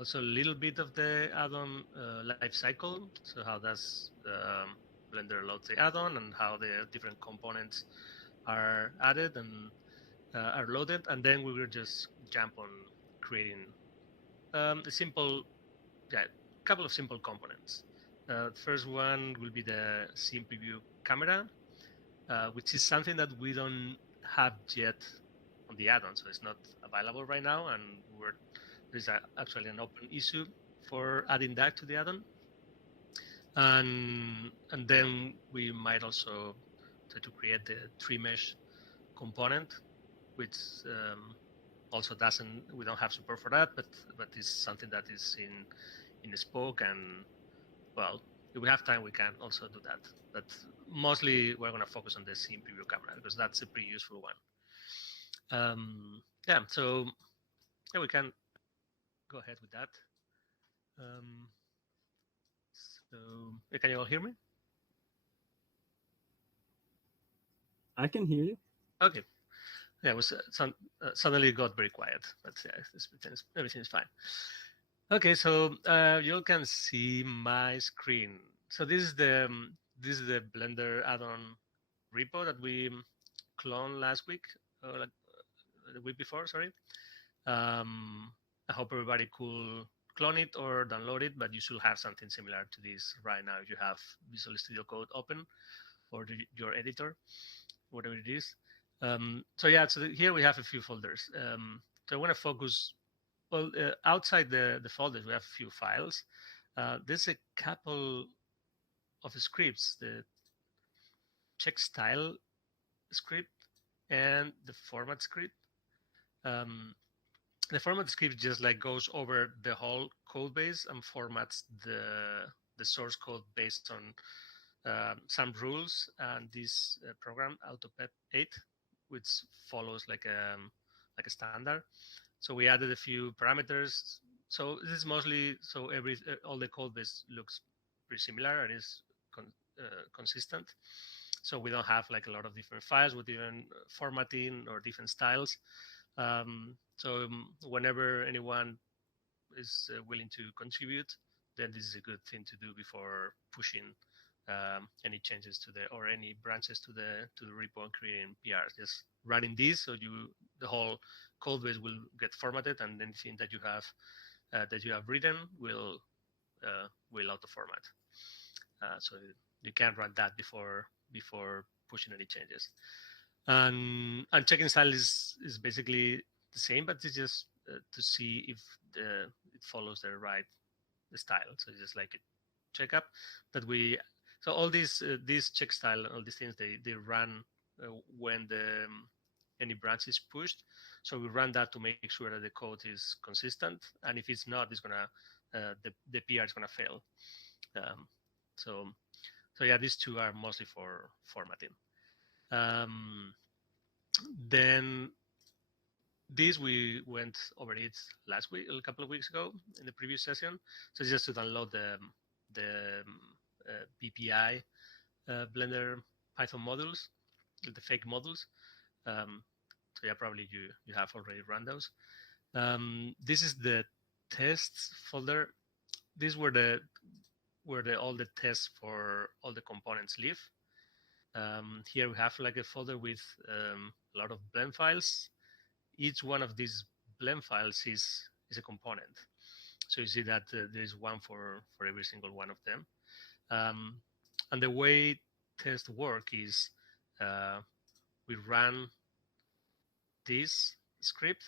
also a little bit of the add-on life cycle. So how does Blender load the add-on and how the different components are added and are loaded, and then we will just jump on creating a simple, yeah, couple of simple components. First one will be the scene preview camera, which is something that we don't have yet on the add-on, so it's not available right now, and there's actually an open issue for adding that to the add-on, and then we might also try to create the tree mesh component, which also doesn't, we don't have support for that, but is something that is in Spoke, and well, if we have time, we can also do that. But mostly, we're going to focus on the scene preview camera because that's a pretty useful one. Yeah, so yeah, we can go ahead with that. Um, so, can you all hear me? I can hear you. Okay. Yeah, it was suddenly got very quiet, but yeah, everything is fine. Okay, so you can see my screen. So this is the Blender add-on repo that we cloned last week, or like the week before. Sorry. Um, I hope everybody could clone it or download it, but you should have something similar to this right now if you have Visual Studio Code open or your editor, whatever it is. So yeah, so here we have a few folders. So I want to focus, well, outside the folders, we have a few files. There's a couple of scripts, the check style script and the format script. Um, the format script just like goes over the whole code base and formats the source code based on some rules, and this program AutoPep 8, which follows like a standard. So we added a few parameters. So this is mostly so all the code base looks pretty similar and is consistent. So we don't have like a lot of different files with different formatting or different styles. Whenever anyone is willing to contribute, then this is a good thing to do before pushing any changes to the or any branches to the repo and creating PRs. Just running this, so the whole code base will get formatted, and anything that you have written will auto format. So you can run that before pushing any changes. And checking style is basically the same, but it's just to see if it follows the right style. So it's just like a checkup that we. So all these check style, all these things, they run when any branch is pushed. So we run that to make sure that the code is consistent, and if it's not, it's gonna the PR is gonna fail. Um, so so yeah, these two are mostly for formatting. Um, then this we went over it last week, a couple of weeks ago in the previous session. So just to download the BPI Blender Python modules, the fake modules. Um, so yeah, probably you have already run those. This is the tests folder. These were the where all the tests for all the components live. Here we have like a folder with a lot of blend files. Each one of these blend files is a component. So you see that there is one for every single one of them. Um, and the way tests work is uh, we run this script,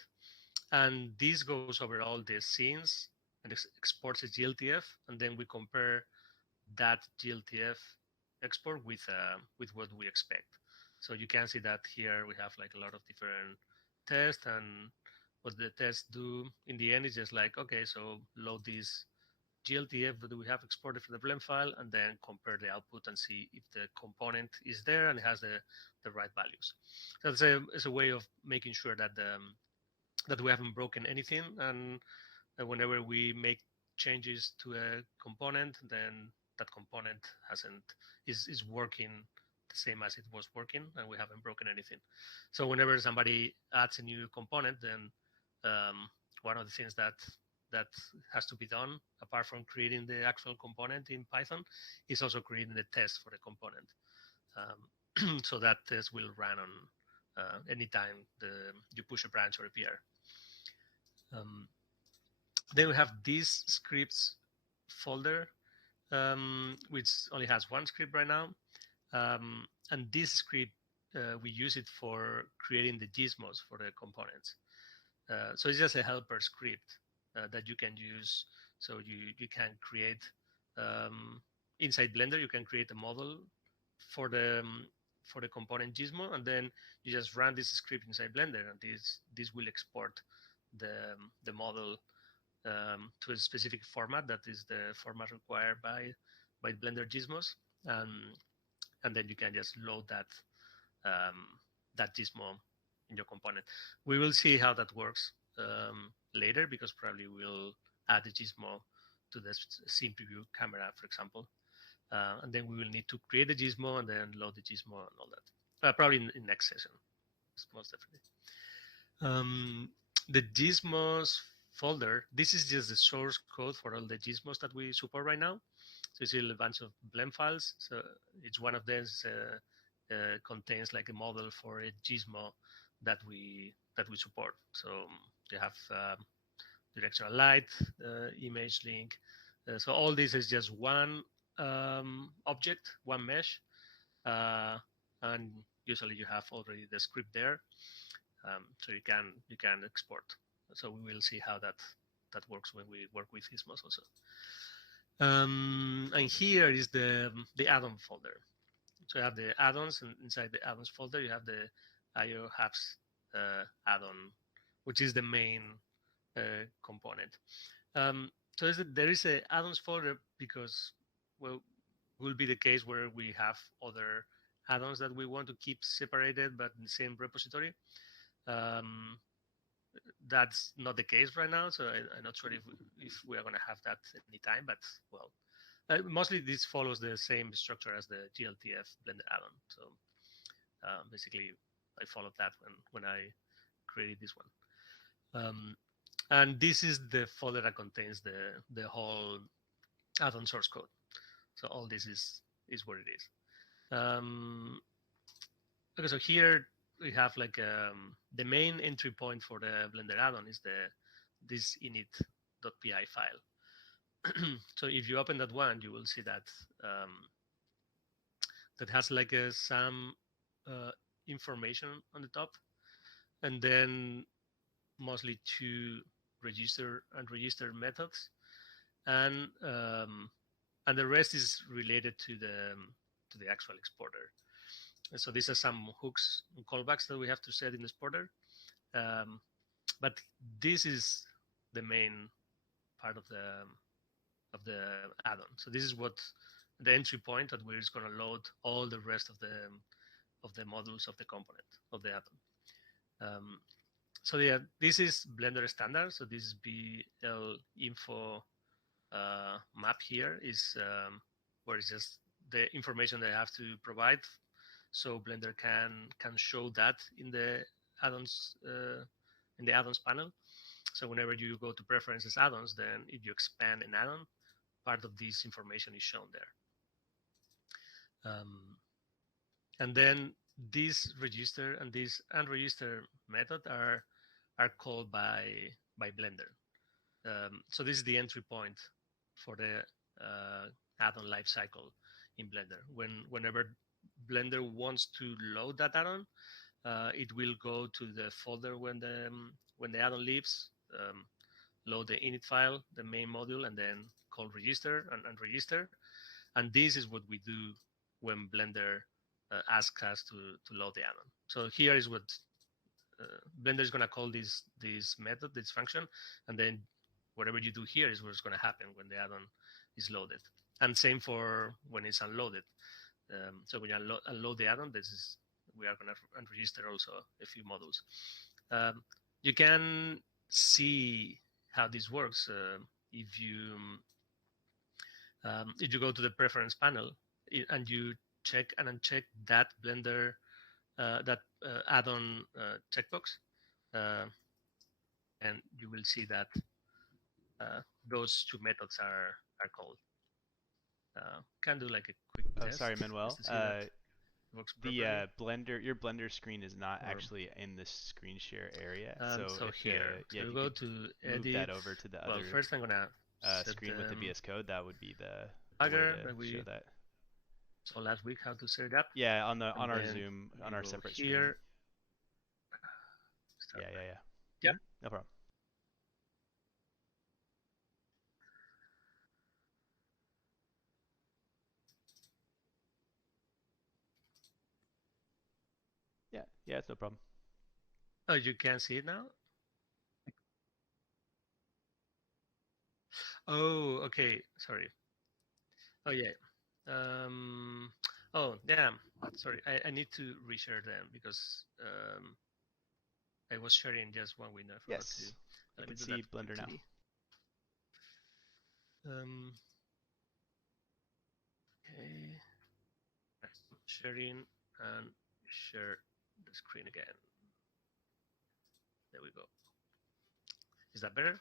and this goes over all the scenes and exports a GLTF, and then we compare that GLTF export with what we expect. So you can see that here we have like a lot of different tests, and what the tests do in the end is just like, okay, so load this GLTF that we have exported from the blend file, and then compare the output and see if the component is there and it has the right values. So it's a way of making sure that that we haven't broken anything, and whenever we make changes to a component, then that component hasn't is working the same as it was working, and we haven't broken anything. So whenever somebody adds a new component, then one of the things that that has to be done, apart from creating the actual component in Python, is also creating the test for the component. So that test will run on anytime you push a branch or a PR. Then we have this scripts folder, which only has one script right now. And this script, we use it for creating the gizmos for the components. So it's just a helper script that you can use. So you can create inside Blender, you can create a model for the component gizmo, and then you just run this script inside Blender, and this will export the model to a specific format that is the format required by Blender gizmos, and then you can just load that that gizmo in your component. We will see how that works later, because probably we'll add the gizmo to the scene preview camera, for example, and then we will need to create the gizmo and then load the gizmo and all that. Probably in next session, most definitely. The gizmos folder, this is just the source code for all the gizmos that we support right now. So you see a bunch of blend files. So each one of them contains like a model for a gizmo that we support. So you have directional light, image link. So all this is just one object, one mesh, and usually you have already the script there, so you can export. So we will see how that works when we work with gizmos also. And here is the add-on folder. So you have the add-ons, and inside the add-ons folder you have the IO Hubs add-on, which is the main component. So there is a add-ons folder because, well, will be the case where we have other add-ons that we want to keep separated but in the same repository. That's not the case right now, so I'm not sure if we are going to have that anytime, but well, mostly this follows the same structure as the GLTF Blender add-on. So basically, I followed that when I created this one. And this is the folder that contains the whole add-on source code. So all this is what it is. Okay, so here we have like the main entry point for the Blender add-on is this init.py file. So if you open that one, you will see that that has like some information on the top, and then mostly two register and register methods, and the rest is related to the actual exporter. And so these are some hooks and callbacks that we have to set in the exporter, but this is the main part of the add-on. So this is what the entry point that we're just going to load all the rest of the modules of the component of the add-on. So yeah, this is Blender standard. So this BL info map here is where it's just the information that I have to provide. So Blender can show that in the add-ons panel. So whenever you go to preferences add-ons, then if you expand an add-on, part of this information is shown there. And then this register and this unregister method are called by Blender. So this is the entry point for the add-on lifecycle in Blender. Whenever Blender wants to load that add-on, it will go to the folder when the add-on leaves, load the init file, the main module, and then call register and unregister. And this is what we do when Blender asks us to load the add-on. So here is what Blender is going to call this method, this function, and then whatever you do here is what's going to happen when the add-on is loaded. And same for when it's unloaded. So when you unload the add-on, we are going to unregister also a few modules. You can see how this works if you go to the preference panel and you check and uncheck that Blender add-on checkbox, and you will see that those two methods are called. Can do like a quick Oh, test sorry, Manuel. just to see that it works properly. Blender, your Blender screen is not Or, actually in the screen share area. so if here, yeah, so if we you go could to move edit. that over to the Well, other first I'm gonna set screen with the VS Code, that would be the way Bagger to that we show that. saw last week how to set it up. Yeah, on And our then Zoom, on you our go separate here. screen. Yeah. Yep. No problem. Yeah, it's no problem. Oh, you can see it now? Oh, okay. Sorry. Oh, yeah. Oh, damn. Sorry. I need to reshare them because I was sharing just one window. I forgot to. Yes. Let You me can do see that Blender now. quickly. Okay. Sharing and share the screen again. There we go. Is that better?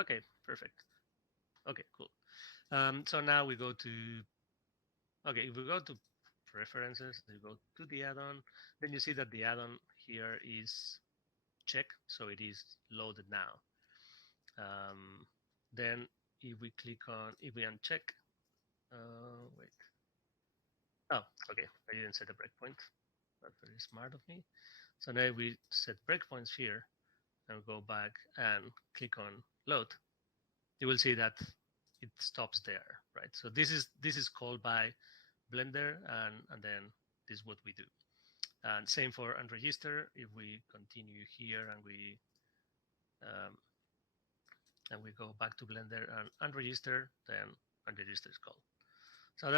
Okay, perfect. Okay, cool. So now we go to, okay, if we go to preferences, you go to the add-on, then you see that the add-on here is checked, so it is loaded now. Then if we click on, if we uncheck, wait. Oh, okay, I didn't set a breakpoint. That's very smart of me. So now we set breakpoints here and go back and click on load. You will see that it stops there, right? So this is called by Blender, and then this is what we do. And same for unregister. If we continue here and we go back to Blender and unregister, then unregister is called. So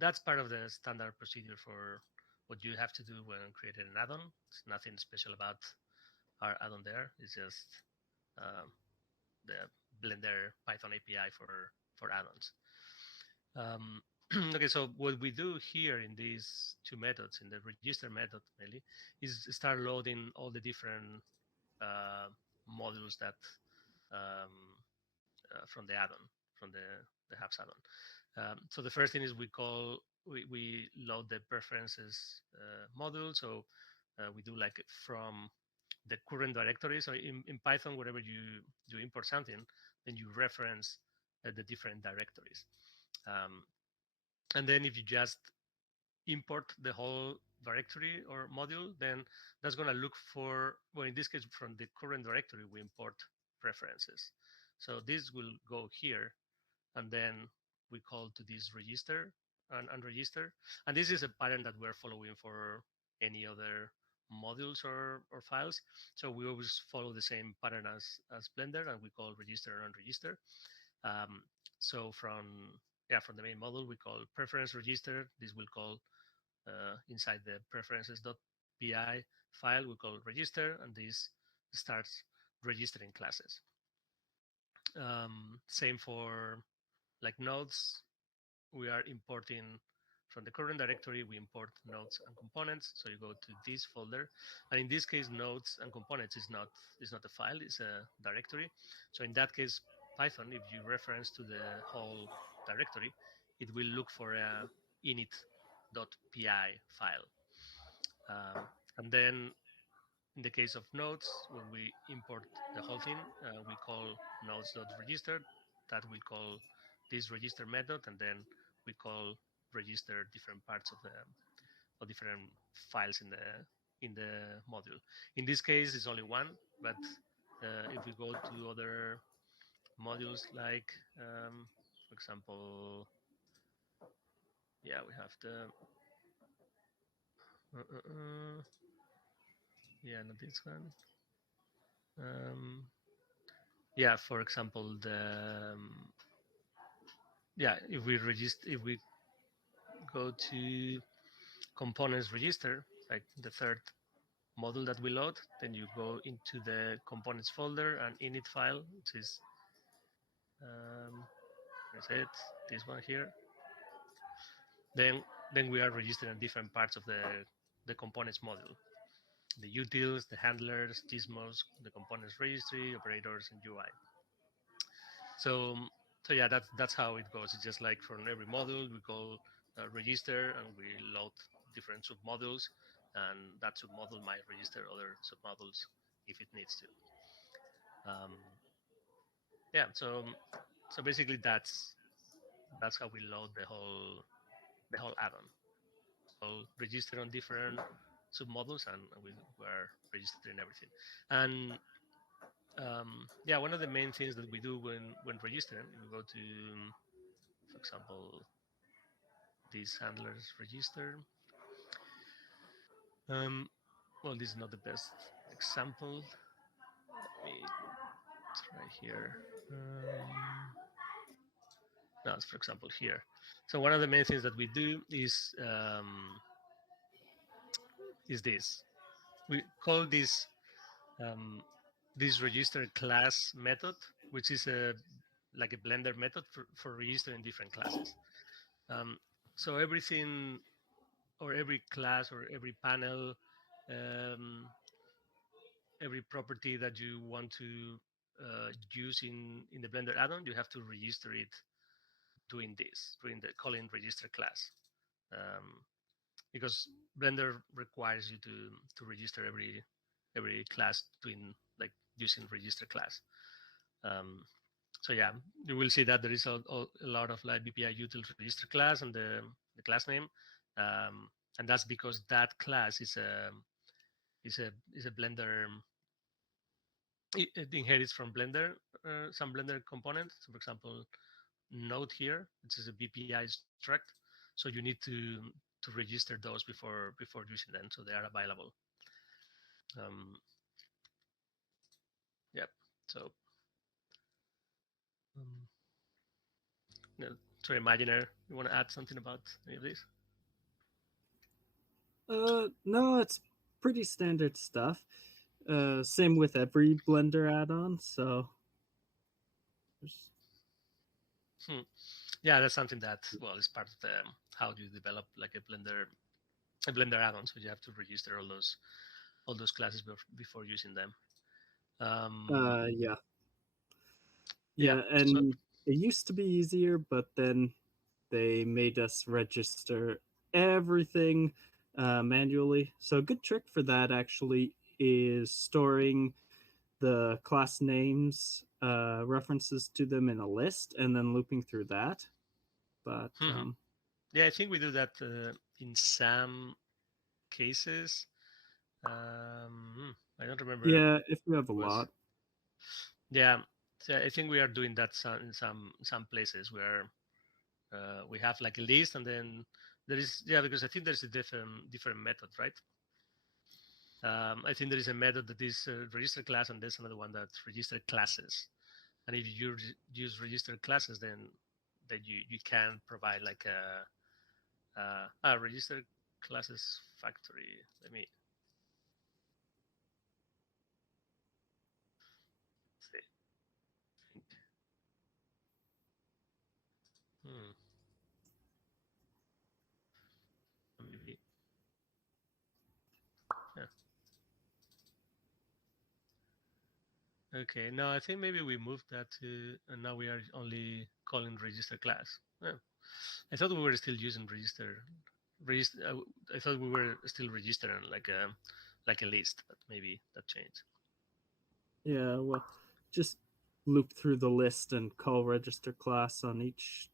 that's part of the standard procedure for what you have to do when creating an add-on. It's nothing special about our add-on there. It's just the Blender Python API for add-ons. Okay, so what we do here in these two methods, in the register method mainly, is start loading all the different modules that from the add-on, from the Hubs add-on. So the first thing is we load the preferences module. So we do like from the current directory. So in Python, wherever you import something, then you reference the different directories. And then if you just import the whole directory or module, then that's going to look for, well, in this case, from the current directory, we import preferences. So this will go here, and then we call to this register and unregister. And this is a pattern that we're following for any other modules or files. So we always follow the same pattern as Blender, and we call register and unregister. So from the main model, we call preference register. This will call inside the preferences.py file, we call register, and this starts registering classes. Same for like nodes. We are importing from the current directory, we import nodes and components. So you go to this folder, and in this case, nodes and components is not a file, it's a directory. So in that case, Python, if you reference to the whole directory, it will look for a init.py file. And then in the case of nodes, when we import the whole thing, we call nodes.register. That will call this register method, and then we call register different parts of the or different files in the module. In this case, it's only one, but if we go to other modules, like for example, we have the not this one. For example, the if we go to components register, like the third module that we load, then you go into the components folder and init file, which is this one here. Then we are registering different parts of the components module. the utils, the handlers, gizmos, the components registry, operators, and UI. So, so yeah, that's how it goes. It's just like from every module we call register, and we load different submodules, and that submodule might register other submodules if it needs to. Um, yeah, so basically that's how we load the whole add-on. So register on different submodules, and we were registering everything. And yeah, one of the main things that we do when registering, we go to, for example, these handlers register. Well, this is not the best example. Let me try here. No, it's for example here. So one of the main things that we do is this. We call this register class method, which is a like a Blender method for registering different classes. Um, so everything, or every class, or every panel, um, every property that you want to use in the Blender add-on, you have to register it doing this, doing the calling register class, because Blender requires you to register every class doing like using register class. So yeah, you will see that there is a lot of like BPI utils register class and the class name, and that's because that class is a Blender. It inherits from Blender some Blender components. So for example, node here, this is a BPI struct, so you need to register those before using them, so they are available. Yep. So no, sorry, Imaginer, you want to add something about any of this? No, it's pretty standard stuff. Same with every Blender add-on. So, Yeah, that's something that, well, is part of the how you develop like a Blender add-on. So you have to register all those classes before using them. yeah, Yeah. and So, it used to be easier, but then they made us register everything manually. So a good trick for that actually is storing the class names, references to them in a list, and then looping through that. But yeah, I think we do that in some cases. I don't remember. Yeah, if you have a lot. Yeah, so I think we are doing that in some places where we have like a list, and then there is, yeah, because I think there's a different method, right? I think there is a method that is register class, and there's another one that register classes. And if you use register classes, then you can provide like a register classes factory. Let me see. Maybe. Yeah. Okay. No, I think maybe we moved that to, and now we are only calling register class. Yeah. I thought we were still using register. I thought we were still registering like a list, but maybe that changed. Yeah, well, just loop through the list and call register class on each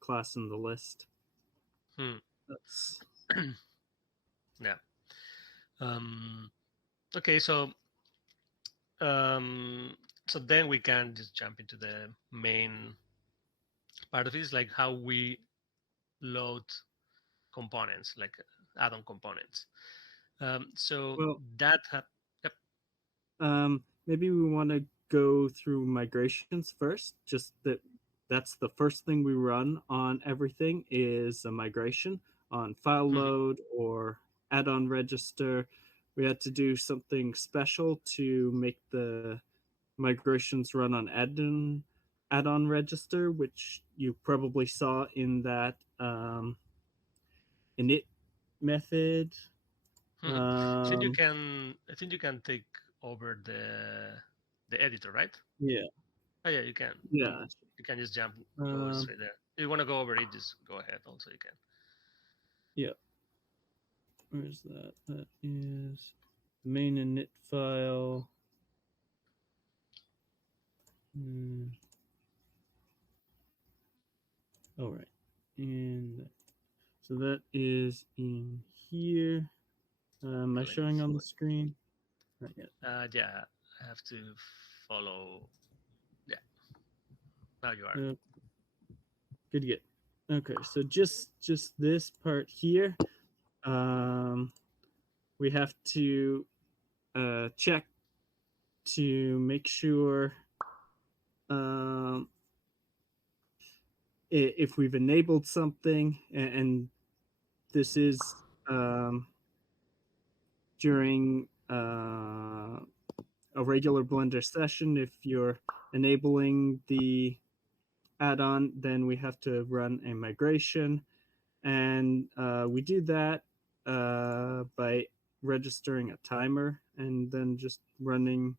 class in the list. That's yeah. Okay, so so then we can just jump into the main part of it, is like how we load components, like add-on components. So well, that yep. maybe we want to go through migrations first. Just that's the first thing we run on everything is a migration on file load or add-on register. We had to do something special to make the migrations run on add-on register, which you probably saw in that init method. I think you Um, can. I think you can take over the editor, right? yeah, Oh yeah, you can. yeah. You can just jump, go Um, straight there. If you want to go over it, just go ahead. Also, you can. yeah. Where's that? That is the main init file. Mm, all right, and so that is in here. Am I Let me showing on follow the screen? Not yet. Yeah, I have to follow. Yeah, now you are. Uh, good to get. Okay, so just this part here. Um, we have to check to make sure um, if we've enabled something, and this is um, during a regular Blender session. If you're enabling the add-on, then we have to run a migration, and we do that by registering a timer and then just running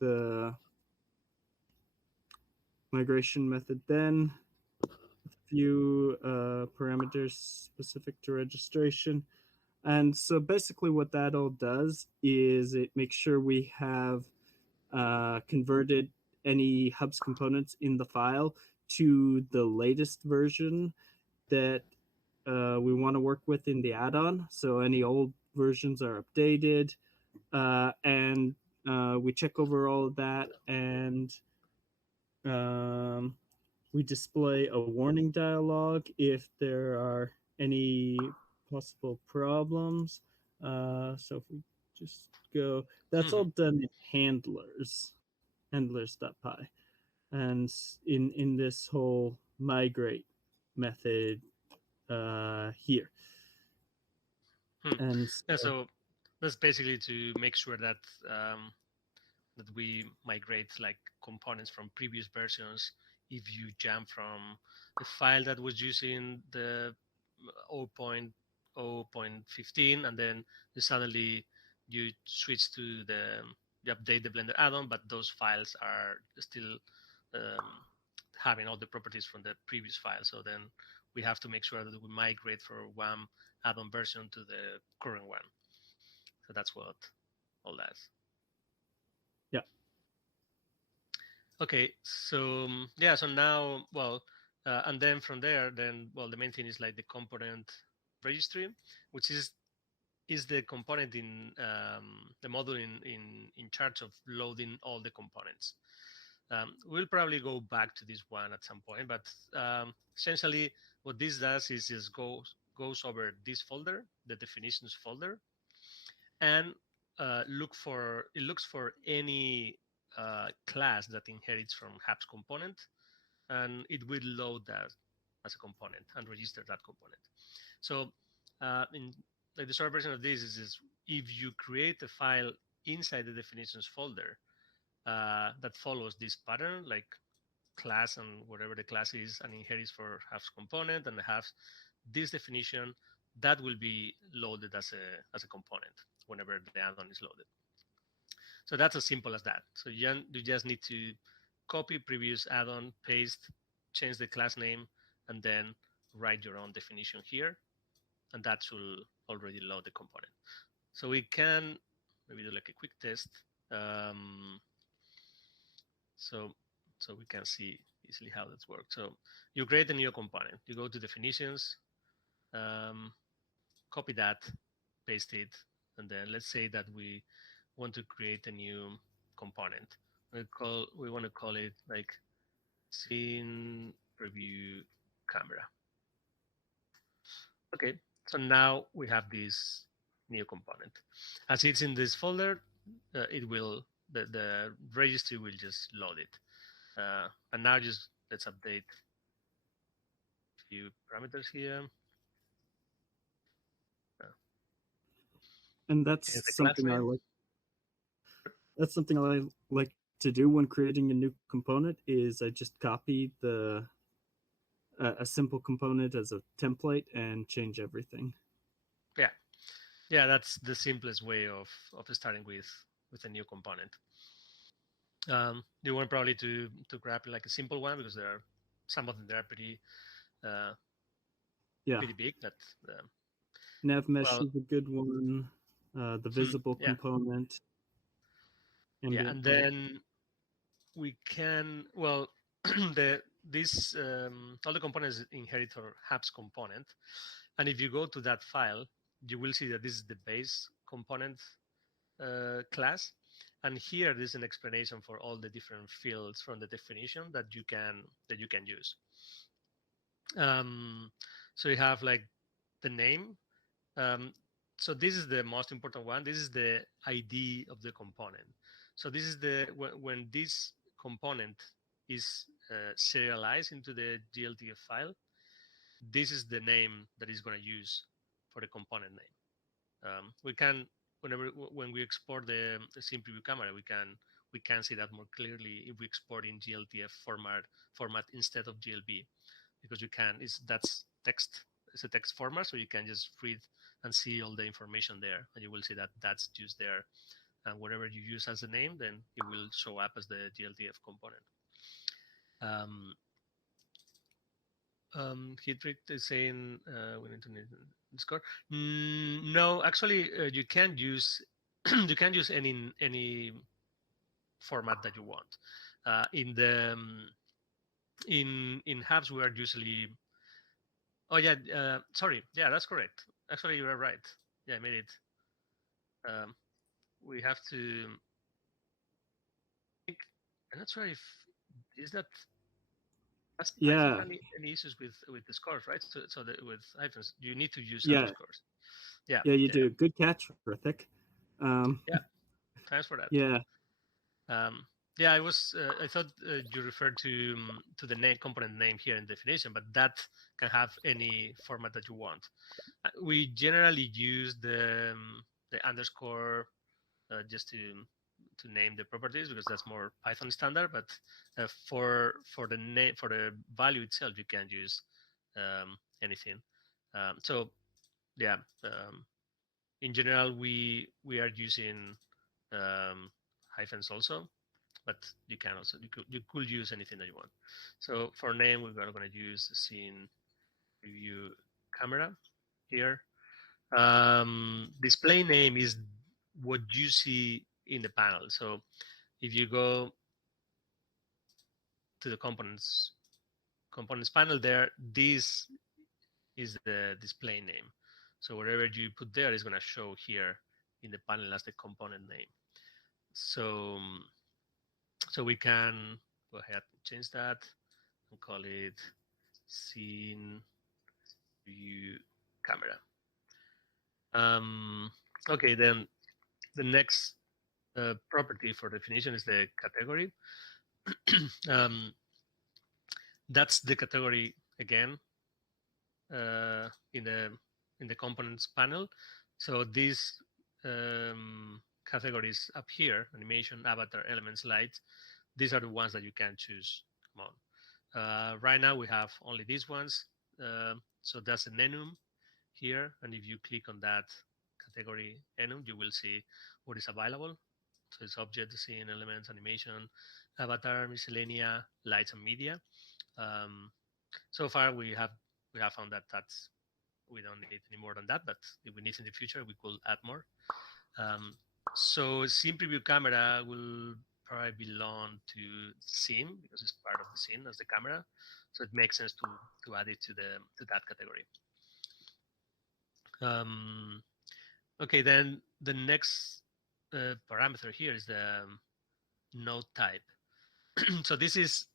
the migration method then with a few parameters specific to registration. And so basically what that all does is it makes sure we have converted any hubs components in the file to the latest version that we want to work with in the add-on. So any old versions are updated, and we check over all of that, and we display a warning dialog if there are any possible problems. So if we just go, that's all done in handlers, handlers.py. And in this whole migrate method here. And Yeah, so, so that's basically to make sure that that we migrate like components from previous versions. If you jump from the file that was using the 0.0.15 and then you suddenly you switch to the you update the Blender add-on, but those files are still having all the properties from the previous file. So then we have to make sure that we migrate from one add-on version to the current one. So that's what all that. yeah. Okay, so yeah, so now, well, and then from there, then well, the main thing is like the component registry, which is the component in the module in charge of loading all the components. We'll probably go back to this one at some point, but essentially what this does is just goes over this folder, the definitions folder, and looks for any class that inherits from Hubs component, and it will load that as a component and register that component. So in like the short version of this is if you create a file inside the definitions folder that follows this pattern, like class and whatever the class is and inherits for Hubs component and has this definition, that will be loaded as a component whenever the add-on is loaded. So that's as simple as that. So you just need to copy previous add-on, paste, change the class name, and then write your own definition here, and that should already load the component. So we can maybe do like a quick test. So we can see easily how that works. So you create a new component. You go to definitions, copy that, paste it, and then let's say that we want to create a new component. We want to call it like scene preview camera. Okay, so now we have this new component. As it's in this folder, it will the registry will just load it. And now just let's update a few parameters here. And that's something I like. That's something I like to do when creating a new component is I just copy the a simple component as a template and change everything. Yeah, yeah, that's the simplest way of starting with a new component. You want probably to grab like a simple one because there are some of them that are pretty Yeah, pretty big, but nav mesh well, is a good one. The visible yeah, component, yeah, ambient and light. then we can this all the components inherit our Hubs component, and if you go to that file, you will see that this is the base component class, and here there's an explanation for all the different fields from the definition that you can use. So you have like the name. So this is the most important one. This is the ID of the component. So this is the when this component is serialized into the GLTF file, this is the name that is going to use for the component name. We can when we export the SimPreview camera, we can see that more clearly if we export in GLTF format instead of GLB, because you can that's text. It's a text format, so you can just read and see all the information there, and you will see that that's used there. And whatever you use as a name, then it will show up as the GLTF component. Heatrick is saying we need to need Discord. No, actually, you can use you can use any format that you want. In the in Hubs, we are usually. Oh yeah, sorry. Yeah, that's correct. Actually, you are right. Yeah, I made it. We have to. I'm not sure if is that. I think Yeah, any issues with the scores, right? So with hyphens, you need to use yeah, underscores. Yeah, yeah. You yeah, do. Good catch, Rithik. yeah. Thanks for that. Yeah, Yeah, I thought you referred to the name component name here in definition, but that can have any format that you want. We generally use the underscore just to name the properties because that's more Python standard. But for the name for the value itself, you can use anything. So yeah, in general, we are using hyphens also, but you can also you could use anything that you want. So for name, we're going to use the scene preview camera here. Display name is what you see in the panel. So if you go to the components panel there, this is the display name. So whatever you put there is going to show here in the panel as the component name. So we can go ahead and change that and call it scene view camera. Okay, then the next property for definition is the category. That's the category again in the components panel. So these categories up here: animation, avatar, elements, lights. These are the ones that you can choose among. Right now we have only these ones. So that's an enum here, and if you click on that category enum, you will see what is available. So it's object, scene, elements, animation, avatar, miscellanea, lights, and media. So far we have found that we don't need any more than that, but if we need in the future, we could add more. So scene preview camera will probably belong to scene because it's part of the scene as the camera. So it makes sense to add it to that category. Okay, then the next parameter here is the node type. So this is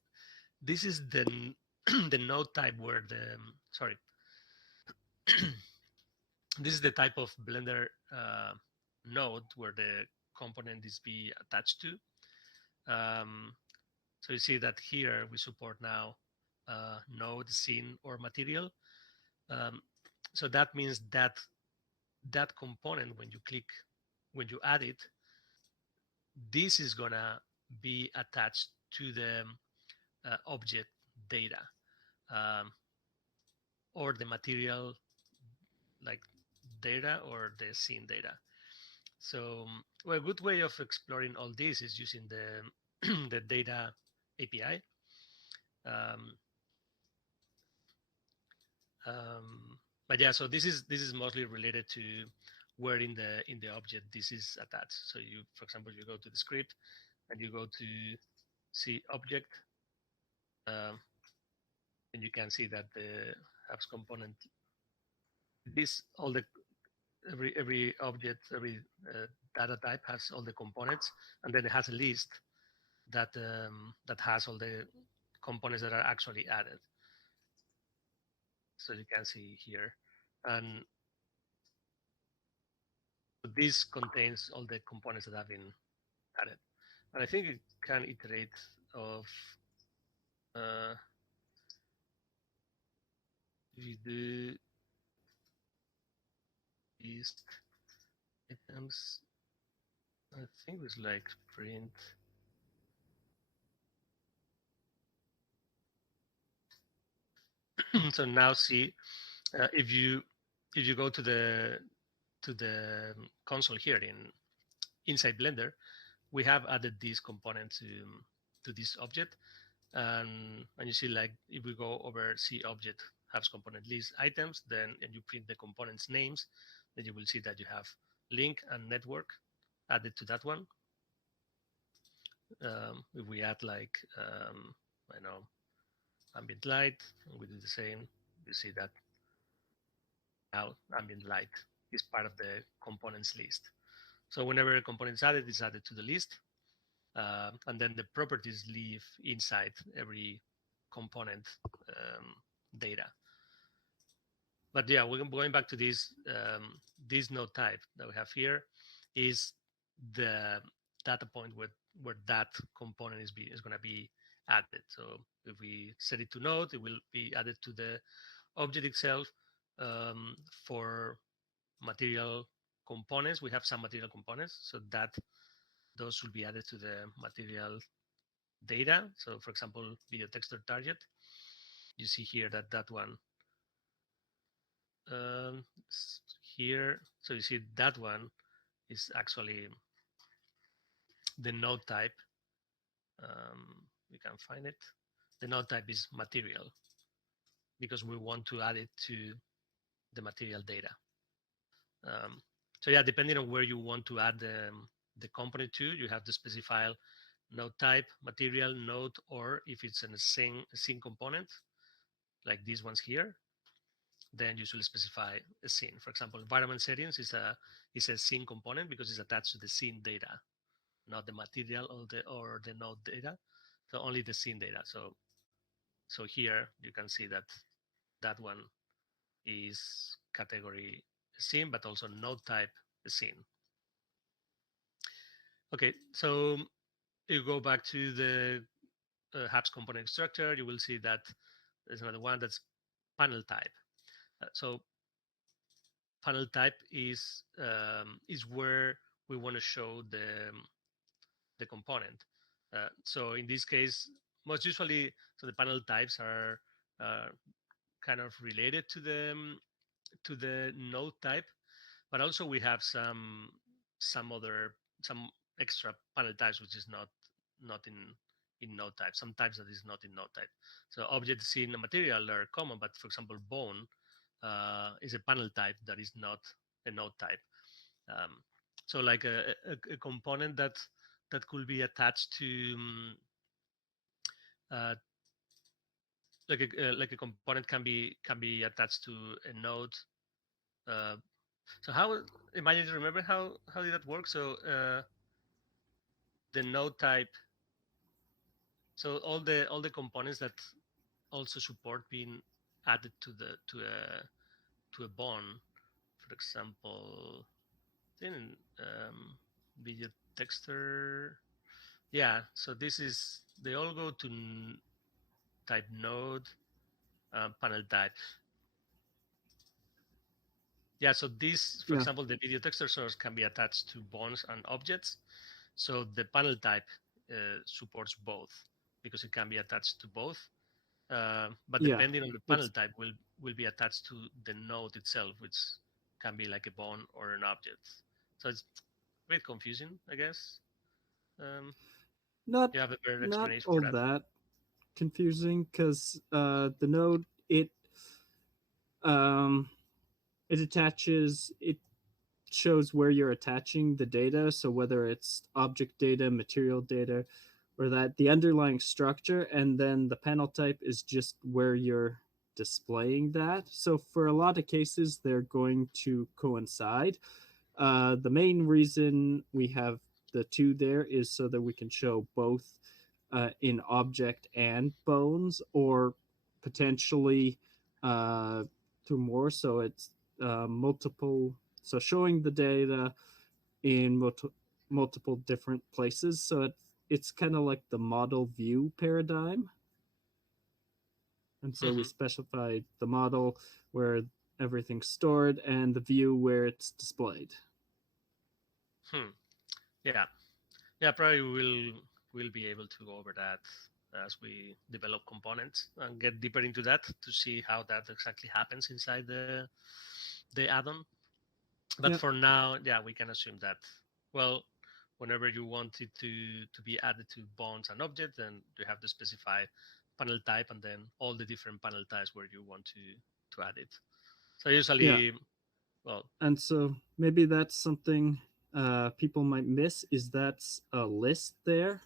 the the node type where the sorry this is the type of Blender node where the component is be attached to. So you see that here we support now node, scene, or material. So that means that component, when you add it, this is gonna be attached to the object data or the material, like data or the scene data. So, well, a good way of exploring all this is using the the data API. Um, but yeah, so this is mostly related to where in the object this is attached. So you, for example, you go to the script and you go to see object, and you can see that the apps component, this all the every object, every data type has all the components, and then it has a list that that has all the components that are actually added. So you can see here, and this contains all the components that have been added. And I think it can iterate of if you do list items, I think it's like print. So now see if you go to the console here inside Blender, we have added this component to this object, and you see, like, if we go over see object has component list items, then and you print the components names, then you will see that you have link and network added to that one. If we add like I know ambient light, and we do the same, you see that now ambient light is part of the components list. So whenever a component is added, it's added to the list. And then the properties live inside every component data. But yeah, we're going back to this node type that we have here is the data point where that component is going to be added. So if we set it to node, it will be added to the object itself. For material components, we have some material components, so that those will be added to the material data. So for example, video texture target, you see here that one here. So you see that one is actually the node type. We can find it. The node type is material because we want to add it to the material data. So yeah, depending on where you want to add the component to, you have to specify node type, material, node, or if it's in a scene component, like these ones here, then you should specify a scene. For example, environment settings is a scene component because it's attached to the scene data, not the material or the node data. So only the scene data. So here you can see that one is category scene, but also node type scene. Okay, so you go back to the HAPS component structure, you will see that there's another one that's panel type. So panel type is where we want to show the component. So in this case, most usually, so the panel types are kind of related to the node type, but also we have some extra panel types which is not in node type. Some types that is not in node type. So object scene and material are common, but for example, bone is a panel type that is not a node type. So like a component that could be attached to like a component can be attached to a node. So how, imagine, remember how did that work? So the node type. So all the components that also support being added to a bond, for example, in video texture. Yeah, so this is, they all go to type node, panel type. Yeah, so this, for example, the video texture source can be attached to bonds and objects. So the panel type supports both because it can be attached to both. But depending on the panel type will be attached to the node itself, which can be like a bone or an object. So it's a bit confusing, I guess. Not You have a better not explanation all for that? that confusing because the node um it attaches it shows where you're attaching the data, so whether it's object data, material data, or that the underlying structure, and then the panel type is just where you're displaying that. So for a lot of cases they're going to coincide. The main reason we have the two there is so that we can show both in object and bones, or potentially through more. So it's multiple. So showing the data in multiple different places. So it's kind of like the model view paradigm. And so we specify the model where everything's stored and the view where it's displayed. Yeah, yeah. Probably we'll be able to go over that as we develop components and get deeper into that to see how that exactly happens inside the add-on. But Yep. for now, yeah, we can assume that, well, whenever you want it to be added to bonds and objects, then you have to specify panel type and then all the different panel types where you want to add it. So usually, well, And so maybe that's something people might miss, is that's a list there,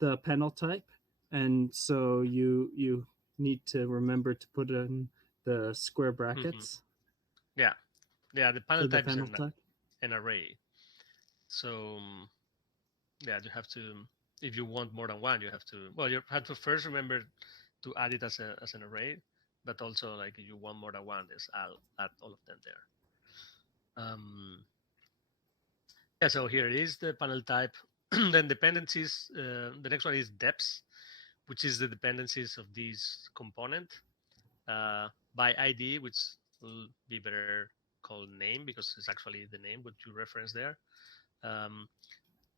the panel type, and so you need to remember to put in the square brackets yeah, the panel for the type is panel type. an array. So yeah, you have to, if you want more than one, you have to, well, you have to first remember to add it as an array, but also like if you want more than one, I'll add all of them there. Yeah, so here it is, the panel type. Then dependencies, the next one is depths, which is the dependencies of this component by ID, which will be better called name because it's actually the name what you reference there.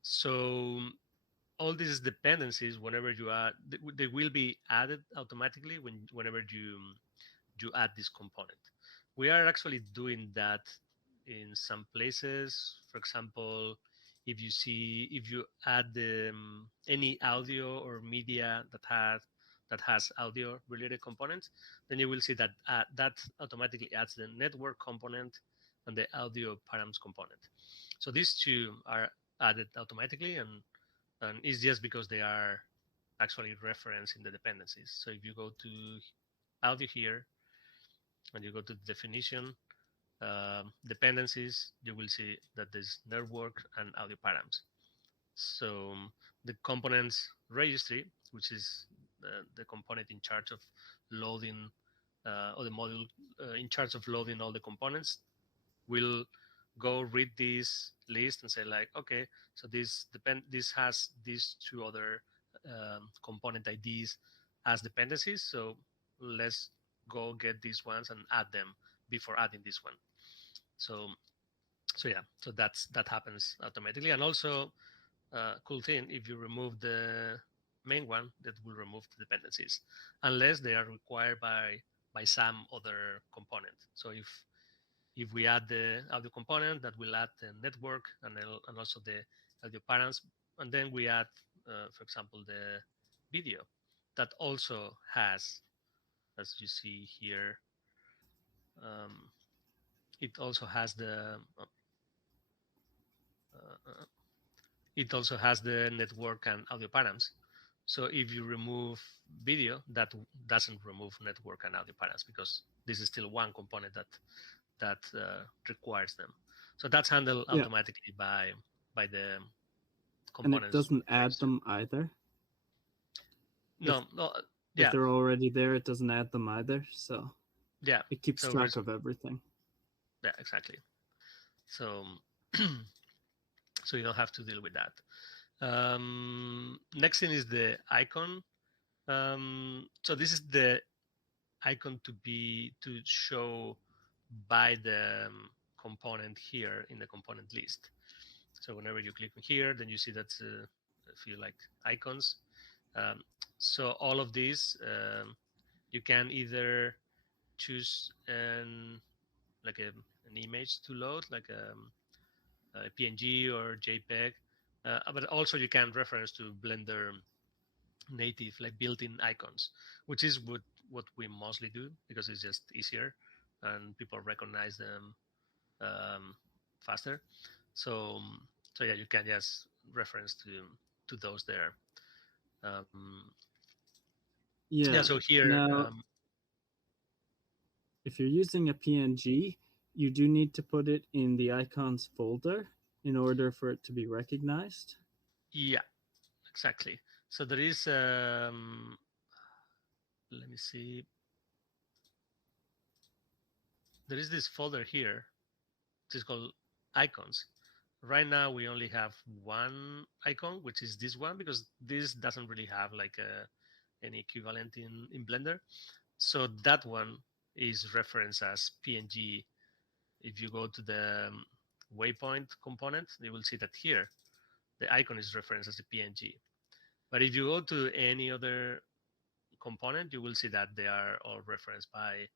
So all these dependencies, whenever you add, they will be added automatically whenever you add this component. We are actually doing that in some places. For example, if you add any audio or media that has audio related components, then you will see that that automatically adds the network component and the audio params component. So these two are added automatically, and it's just because they are actually referenced in the dependencies. So if you go to audio here and you go to the definition, dependencies, you will see that there's network and audio params. So the components registry, which is the component in charge of loading, or the module in charge of loading all the components, will go read this list and say like, okay, so this has these two other component IDs as dependencies. So let's go get these ones and add them before adding this one. So yeah, so that happens automatically. And also, cool thing, if you remove the main one, that will remove the dependencies unless they are required by some other component. So if we add the audio component, that will add the network and also the audio params, and then we add, for example, the video, that also has, as you see here, it also has the it also has the network and audio params. So if you remove video, that doesn't remove network and audio params because this is still one component that requires them. So that's handled automatically by the components. And it doesn't add them either. No, if they're already there, it doesn't add them either. So yeah, it keeps track of everything. Yeah, exactly. So so you don't have to deal with that. Next thing is the icon. So this is the icon to show by the component here in the component list. So whenever you click on here, then you see that a few like icons. So all of these, you can either choose an like an image to load, like a PNG or JPEG, but also you can reference to Blender native, like built-in icons, which is what we mostly do because it's just easier and people recognize them faster. So so yeah, you can just reference to those there. Yeah. Yeah. So here, Now, if you're using a PNG, you do need to put it in the icons folder in order for it to be recognized. yeah, exactly. So there is, let me see. There is this folder here. It is called icons. Right now we only have one icon, which is this one, because this doesn't really have like any equivalent in Blender. So that one is referenced as PNG. If you go to the waypoint component, you will see that here the icon is referenced as a PNG. But if you go to any other component, you will see that they are all referenced by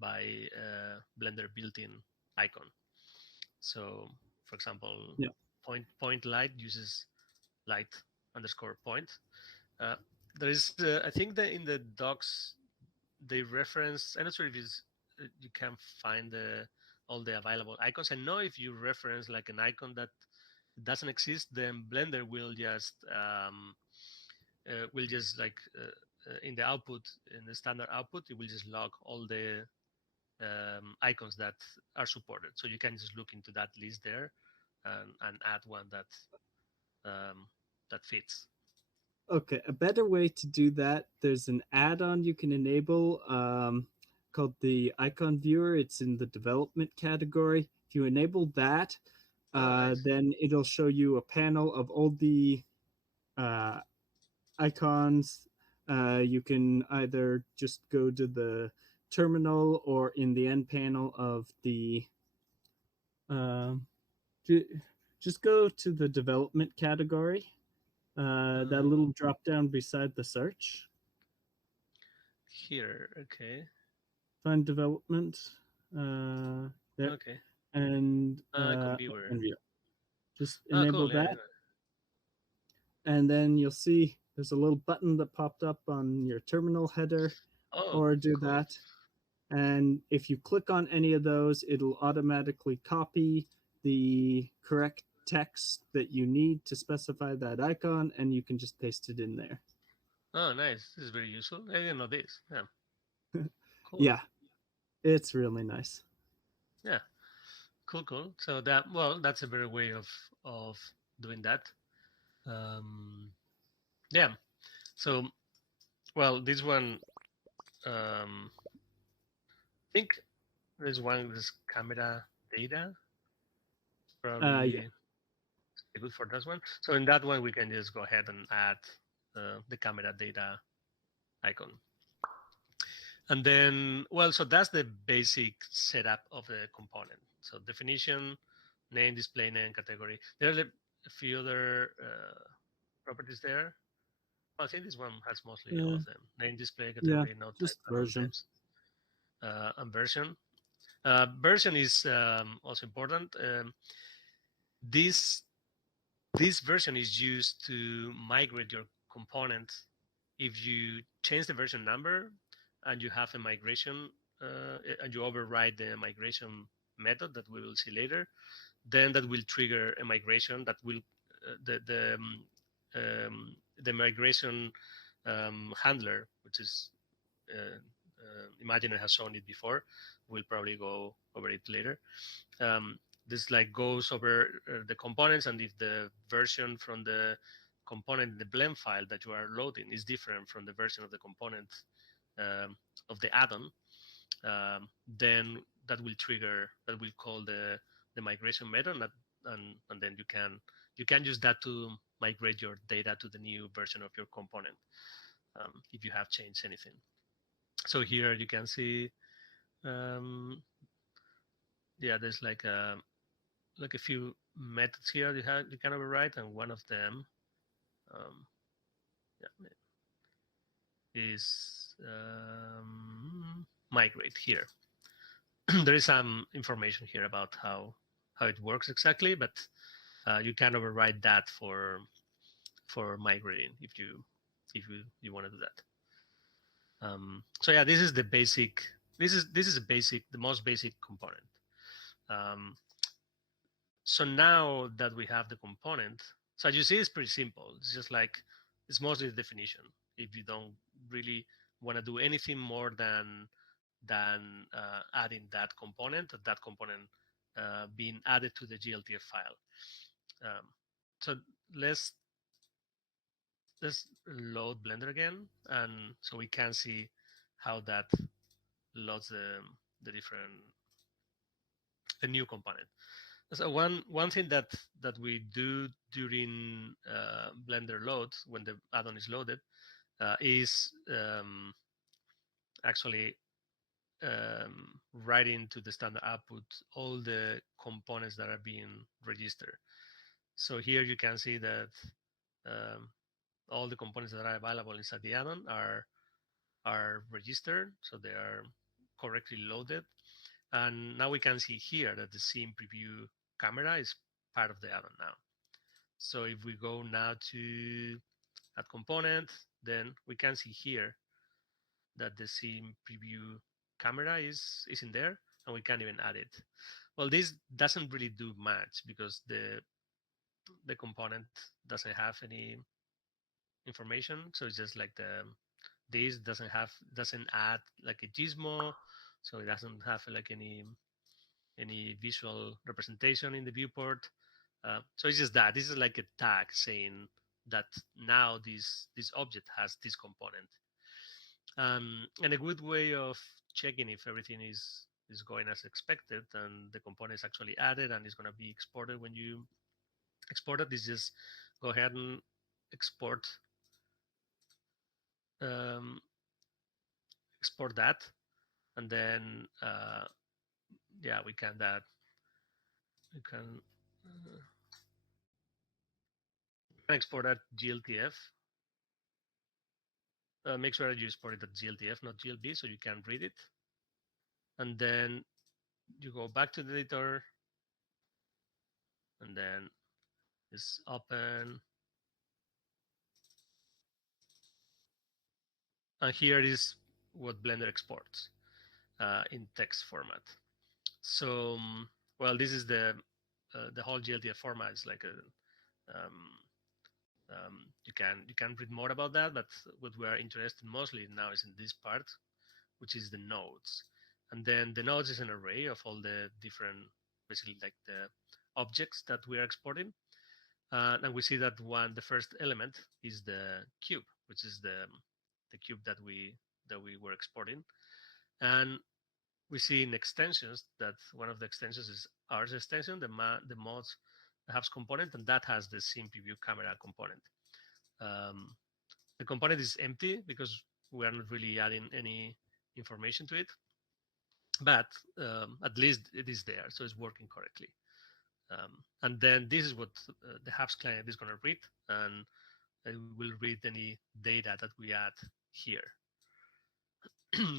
Blender built-in icon. So, for example, Yeah. point light uses light underscore point. There is, I think that in the docs they reference. I'm not sure if it's, you can find all the available icons. I know if you reference like an icon that doesn't exist, then Blender will just like in the output, in the standard output, it will just log all the icons that are supported. So you can just look into that list there and add one that fits. Okay, a better way to do that, there's an add-on you can enable called the icon viewer. It's in the development category. If you enable that, Nice. then it'll show you a panel of all the icons. You can either just go to the terminal or in the end panel of the just go to the development category. That little drop down beside the search. Here, okay. Find development. There. Okay. And Icon viewer. and view. Just enable cool. Yeah, that. And then you'll see there's a little button that popped up on your terminal header, or do cool. that. And if you click on any of those, it'll automatically copy the correct text that you need to specify that icon, and you can just paste it in there. Oh, nice. This is very useful. I didn't know this. Yeah. Cool. Yeah, it's really nice. Yeah. Cool. So that's a better way of doing that. Yeah. So, well, this one, I think there's one this camera data. Probably Yeah. good for this one. So in that one, we can just go ahead and add the camera data icon. And then, well, so that's the basic setup of the component. So definition, name, display name, category. There are a few other properties there. Well, I think this one has mostly all of them. Name, display, category, node type, version. And version. Version is also important. This version is used to migrate your component. If you change the version number and you have a migration and you override the migration method that we will see later, then that will trigger a migration that will the migration handler, which is Imaginer has shown it before. We'll probably go over it later. This like goes over the components, and if the version from the component in the blend file that you are loading is different from the version of the component of the add-on, then that will call the migration method, and then you can use that to migrate your data to the new version of your component if you have changed anything. So here you can see, yeah, there's like a few methods here you can override, and one of them is migrate here. there is some information here about how it works exactly, but you can override that for migrating if you want to do that. So yeah, this is the basic. This is a basic, the most basic component. So now that we have the component, so as you see, it's pretty simple. It's just like, it's mostly the definition. If you don't really want to do anything more than adding that component being added to the GLTF file. So let's load Blender again, and so we can see how that loads the new component. So one thing that we do during Blender load, when the add-on is loaded, is actually writing to the standard output all the components that are being registered. So here you can see that all the components that are available inside the add-on are registered, so they are correctly loaded. And now we can see here that the scene preview camera is part of the add-on now. So if we go now to add component, then we can see here that the scene preview camera is in there, and we can't even add it. Well, this doesn't really do much because the component doesn't have any information. So it's just like this doesn't add like a gizmo, so it doesn't have like any visual representation in the viewport. So it's just that this is like a tag saying that now this object has this component. And a good way of checking if everything is going as expected and the component is actually added and is going to be exported when you export it is just go ahead and export export that, and then yeah, we can export that GLTF. Make sure that you export it at GLTF, not GLB, so you can read it. And then you go back to the editor, and then it's open. And here is what Blender exports in text format. So, well, this is the whole GLTF format. Is like a you can read more about that, but what we are interested mostly now is in this part, which is the nodes. And then the nodes is an array of all the different, basically like the objects that we are exporting. And we see that the first element is the cube, which is the cube that we were exporting. And we see in extensions that one of the extensions is ours extension, the mods HAPS component, and that has the scene preview camera component. The component is empty because we are not really adding any information to it, but at least it is there, so it's working correctly. And then this is what the HAPS client is going to read, and it will read any data that we add here.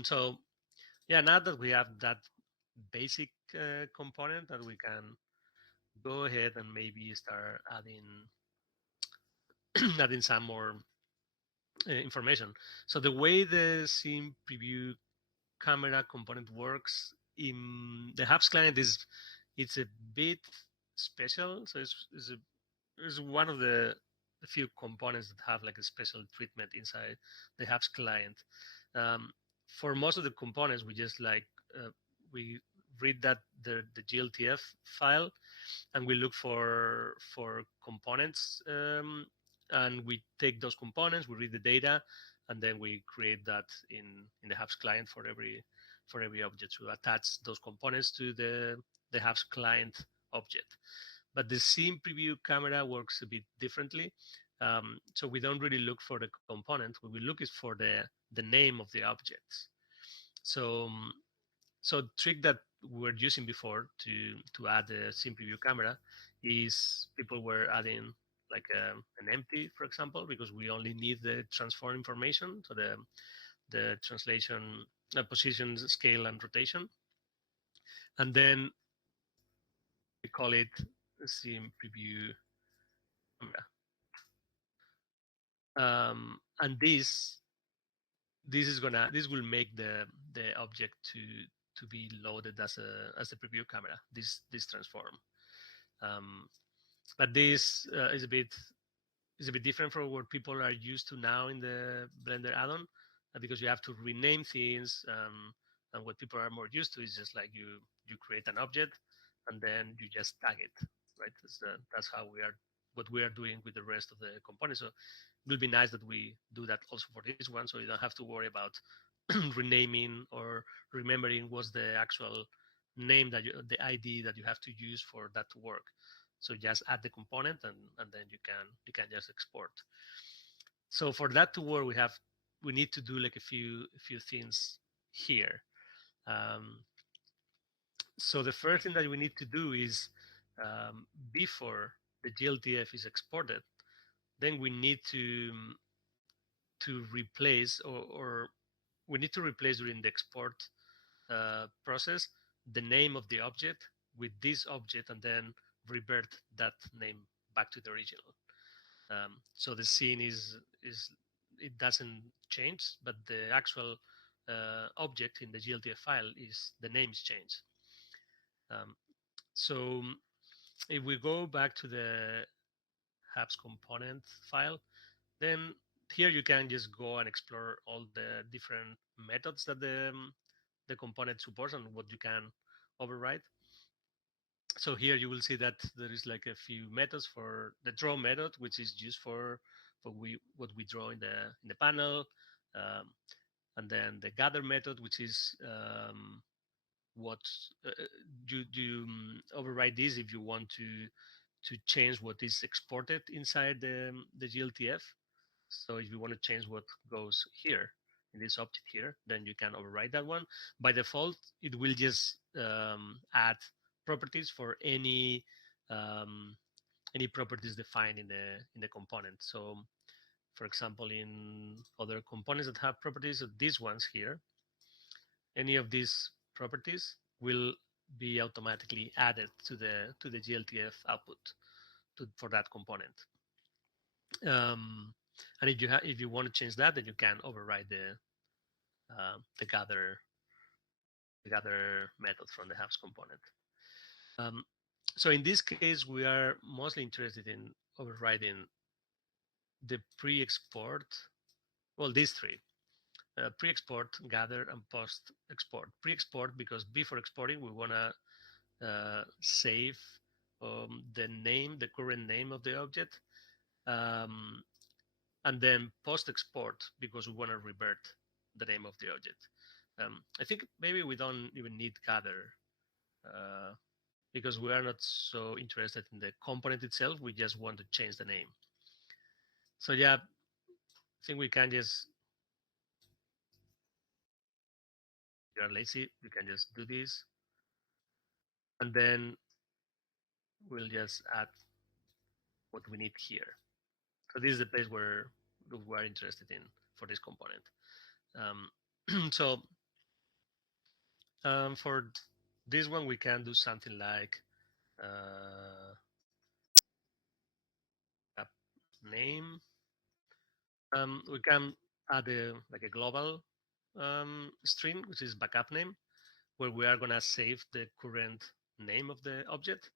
So yeah, now that we have that basic component, that we can go ahead and maybe start adding adding some more information. So the way the scene preview camera component works in the HAPS client it's a bit special. So it's one of the few components that have like a special treatment inside the HAPS client. For most of the components, we just like we read that the GLTF file, and we look for components, and we take those components, we read the data, and then we create that in the HAPS client for every object to attach those components to the HAPS client object. But the scene preview camera works a bit differently. So we don't really look for the component. What we look is for the name of the objects. So so trick that we were using before to add the scene preview camera is people were adding like an empty, for example, because we only need the transform information, so the translation, position, scale, and rotation. And then we call it sim preview camera. And this will make the object to be loaded as a preview camera. This transform. But this is a bit different from what people are used to now in the Blender add-on, because you have to rename things. And what people are more used to is just like you create an object and then you just tag it, right? That's how what we are doing with the rest of the components. So it will be nice that we do that also for this one, so you don't have to worry about renaming or remembering what's the actual name the ID that you have to use for that to work. So just add the component and then you can just export. So for that to work, we need to do like a few things here. So the first thing that we need to do is before the GLTF is exported, then we need to replace or we need to replace during the export process the name of the object with this object and then revert that name back to the original. So the scene is it doesn't change, but the actual object in the GLTF file is the name is changed. So if we go back to the Hubs component file, then here you can just go and explore all the different methods that the component supports and what you can override. So here you will see that there is like a few methods for the draw method, which is used for what we draw in the panel, and then the gather method, which is what you override this if you want to change what is exported inside the GLTF. So if you want to change what goes here in this object here, then you can override that one. By default, it will just add properties for any properties defined in the component. So, for example, in other components that have properties, these ones here, any of these properties will be automatically added to the GLTF output for that component. And if you want to change that, then you can override the gather method from the Hubs component. So in this case, we are mostly interested in overriding the pre-export. Well, these three: pre-export, gather, and post-export. Pre-export because before exporting, we want to save the current name of the object. And then post-export because we want to revert the name of the object. I think maybe we don't even need gather because we are not so interested in the component itself. We just want to change the name. So yeah, I think we can just, if you are lazy, you can just do this. And then we'll just add what we need here. So this is the place where we're interested in for this component. So for this one, we can do something like a name. We can add like a global string, which is backup name, where we are going to save the current name of the object,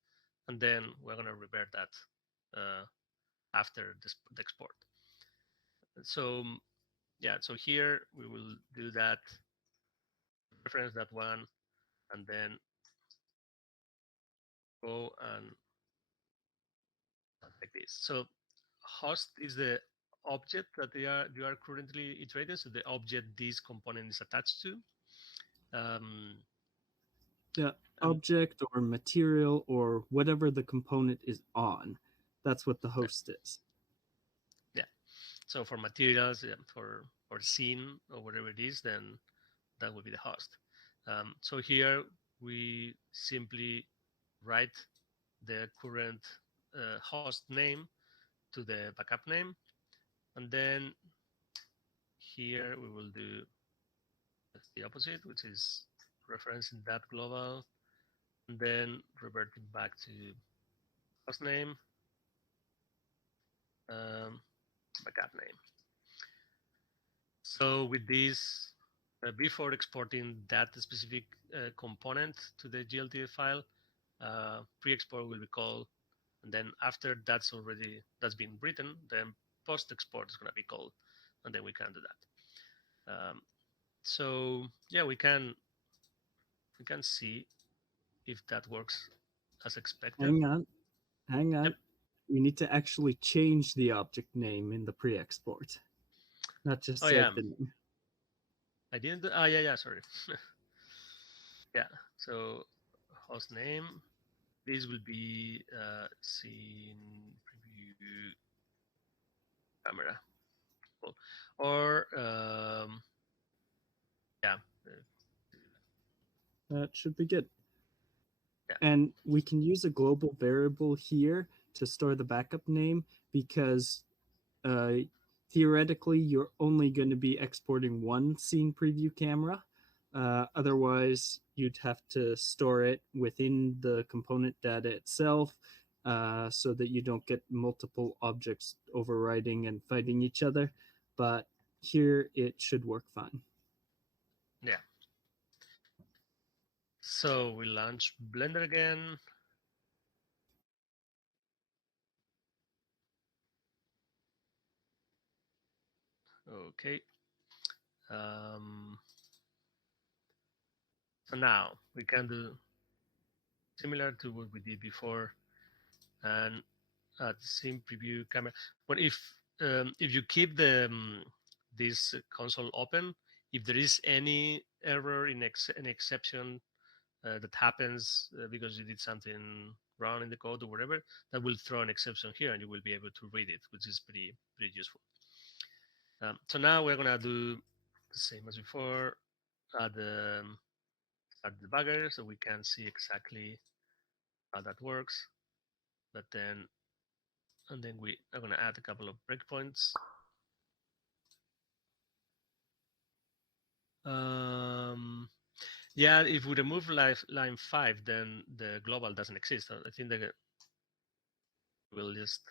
and then we're going to revert that after the export. So yeah, so here we will do that, reference that one, and then go and like this. So host is the object that you are currently iterating. So the object this component is attached to. Yeah, object or material or whatever the component is on. That's what the host is. Yeah. So for materials, for scene or whatever it is, then that will be the host. So here we simply write the current host name to the backup name, and then here we will do the opposite, which is referencing that global and then reverting back to host name, backup name. So with this, before exporting that specific component to the GLTF file, pre-export will be called, and then after that's been written, then post-export is going to be called, and then we can do that. So yeah, we can see if that works as expected. Hang on. Yep. We need to actually change the object name in the pre-export, not just Oh save yeah, the name. I didn't. Yeah. Sorry. Yeah. So host name. This will be scene preview camera, cool. Or yeah. That should be good. Yeah. And we can use a global variable here to store the backup name because theoretically you're only going to be exporting one scene preview camera. Otherwise, you'd have to store it within the component data itself so that you don't get multiple objects overriding and fighting each other. But here it should work fine. Yeah. So we launch Blender again. Okay. So now we can do similar to what we did before, and at the same preview camera. But if you keep this console open, if there is any error in an exception that happens because you did something wrong in the code or whatever, that will throw an exception here, and you will be able to read it, which is pretty useful. So now we're gonna do the same as before. Add the debugger so we can see exactly how that works. But then, and then we are gonna add a couple of breakpoints. Yeah, if we remove line 5, then the global doesn't exist. I think that we'll just.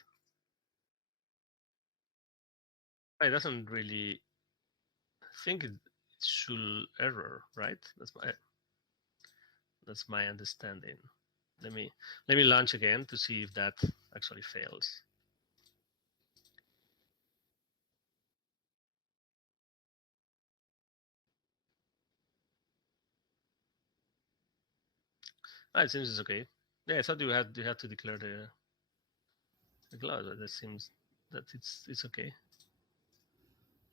It doesn't really think it should error, right? That's my understanding. Let me launch again to see if that actually fails. It seems it's okay. Yeah, I thought you had to declare the clause, but it seems that it's okay.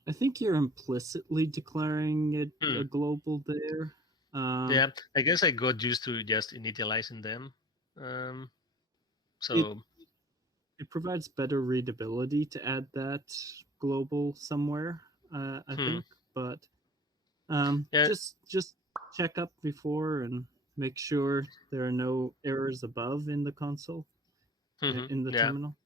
I think you're implicitly declaring it a global there. Yeah, I guess I got used to just initializing them. So it provides better readability to add that global somewhere, I think. But yeah. just check up before and make sure there are no errors above in the console, in the terminal.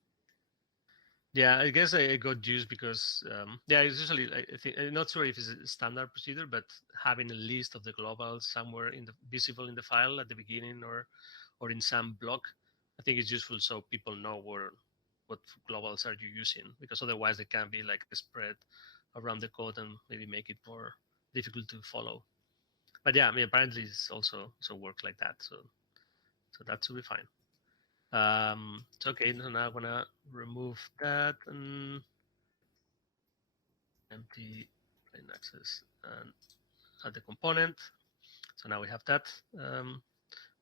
Yeah, I guess I got used because yeah, it's usually I think I'm not sure if it's a standard procedure, but having a list of the globals somewhere visible in the file at the beginning or in some block, I think it's useful so people know what globals are you using, because otherwise they can be like spread around the code and maybe make it more difficult to follow. But yeah, I mean apparently it's also works like that, so that should be fine. So okay, so now I'm gonna remove that and empty plain access and add the component. So now we have that.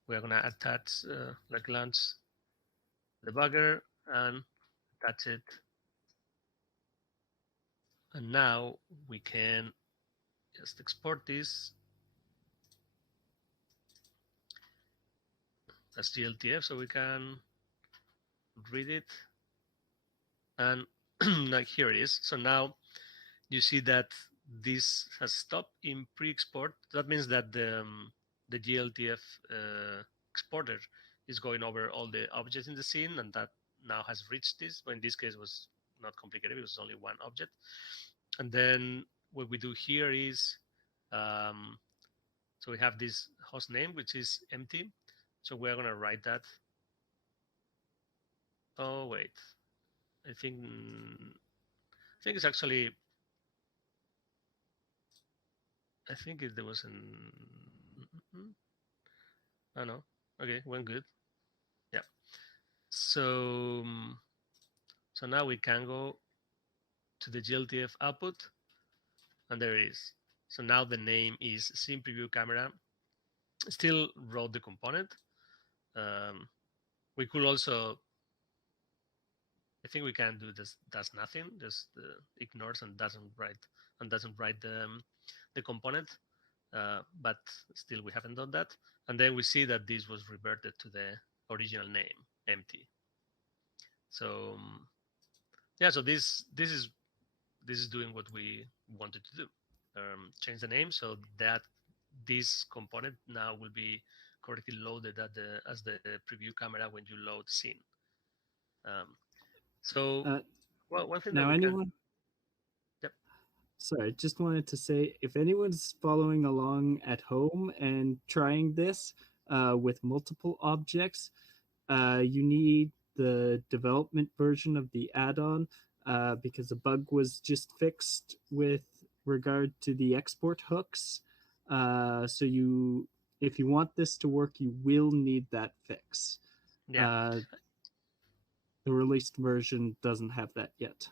We are gonna attach Lagrange debugger and attach it. And now we can just export this as GLTF so we can read it. And like here it is. So now you see that this has stopped in pre-export. That means that the GLTF exporter is going over all the objects in the scene, and that now has reached this. But in this case, it was not complicated; it was only one object. And then what we do here is, so we have this host name which is empty, So we're gonna write that. Oh wait, I think it's actually. I think there was an. Oh no. Okay, went good. Yeah. So so now we can go to the GLTF output, and there it is. So now the name is Scene Preview Camera. Still wrote the component. We could also, I think we can do this. Does nothing, just ignores and doesn't write the component. But still, we haven't done that. And then we see that this was reverted to the original name, empty. So yeah, so this is doing what we wanted to do. Change the name so that this component now will be correctly loaded as the preview camera when you load scene. So well, one thing that now we anyone can. Yep. Sorry, just wanted to say if anyone's following along at home and trying this with multiple objects, you need the development version of the add-on because a bug was just fixed with regard to the export hooks. So if you want this to work, you will need that fix. Yeah. The released version doesn't have that yet.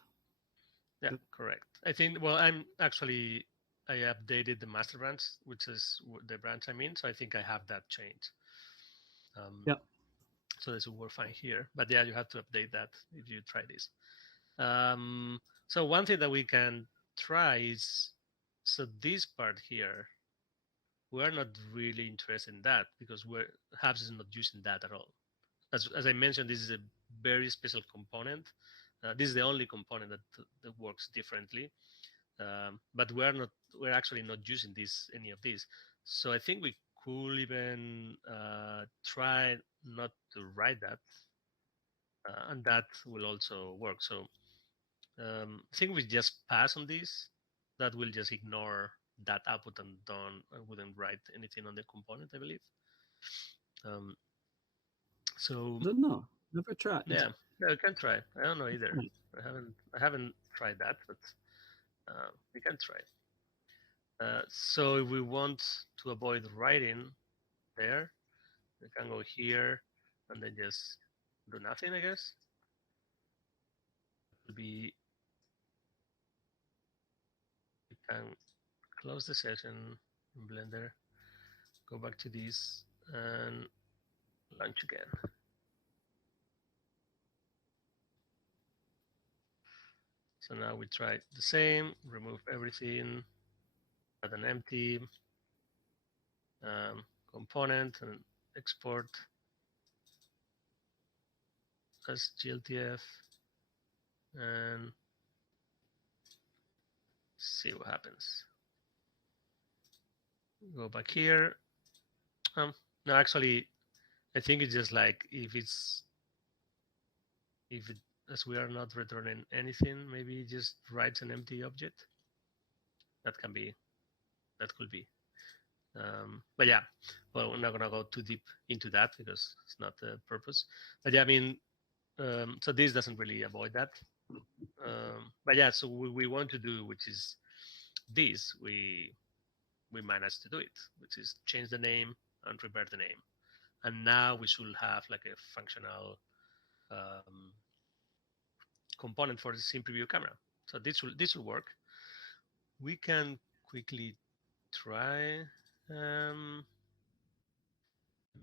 Yeah, correct. I think, well, I updated the master branch, which is the branch I'm in. So I think I have that change. Yep. So this will work fine here. But yeah, you have to update that if you try this. So one thing that we can try is, so this part here, we're not really interested in that because Hubs is not using that at all. As I mentioned, this is a very special component. This is the only component that works differently. But we're actually not using any of these. So I think we could even try not to write that, and that will also work. So I think we just pass on this. That will just ignore that output and wouldn't write anything on the component, I believe. So I don't know. Never tried. yeah, we can try. I don't know either. I haven't tried that, but we can try. So if we want to avoid writing there, we can go here and then just do nothing, I guess. It will be, we can close the session in Blender, go back to this and launch again. So now we try the same, remove everything, add an empty component and export as GLTF and see what happens. Go back here. No, actually, I think it's just like as we are not returning anything, maybe it just writes an empty object. That could be. But yeah, well, we're not gonna go too deep into that because it's not the purpose. But yeah, I mean, so this doesn't really avoid that. But yeah, so we want to do, which is this, we managed to do it, which is change the name and revert the name. And now we should have like a functional component for the scene preview camera. So this will work. We can quickly try. Let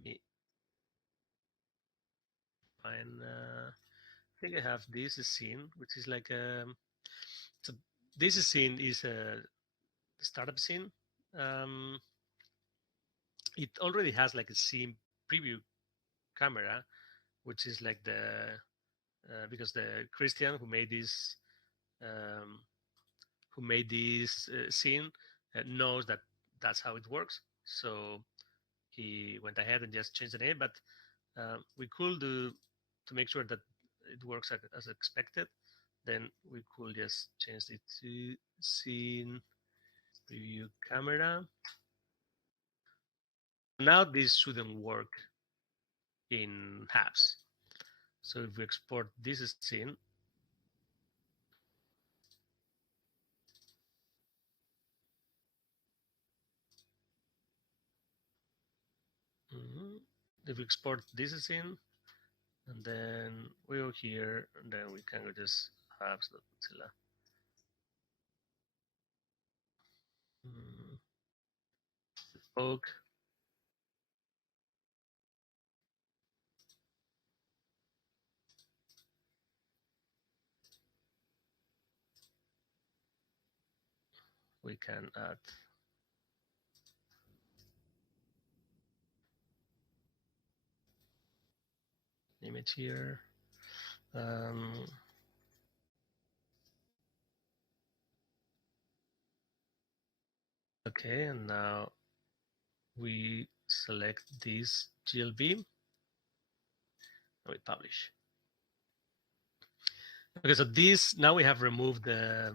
me find. I think I have this scene, which is like so this scene is a startup scene. It already has like a scene preview camera, which is like because the Christian who made this scene knows that that's how it works. So he went ahead and just changed the name. But we could do, to make sure that it works as expected, then we could just change it to scene preview camera. Now this shouldn't work in halves. So if we export this scene, if we export this scene, and then we go here, and then we can go just halves.mozilla. Spoke. We can add image here. Okay, and now we select this GLB and we publish. Okay, so this now we have removed the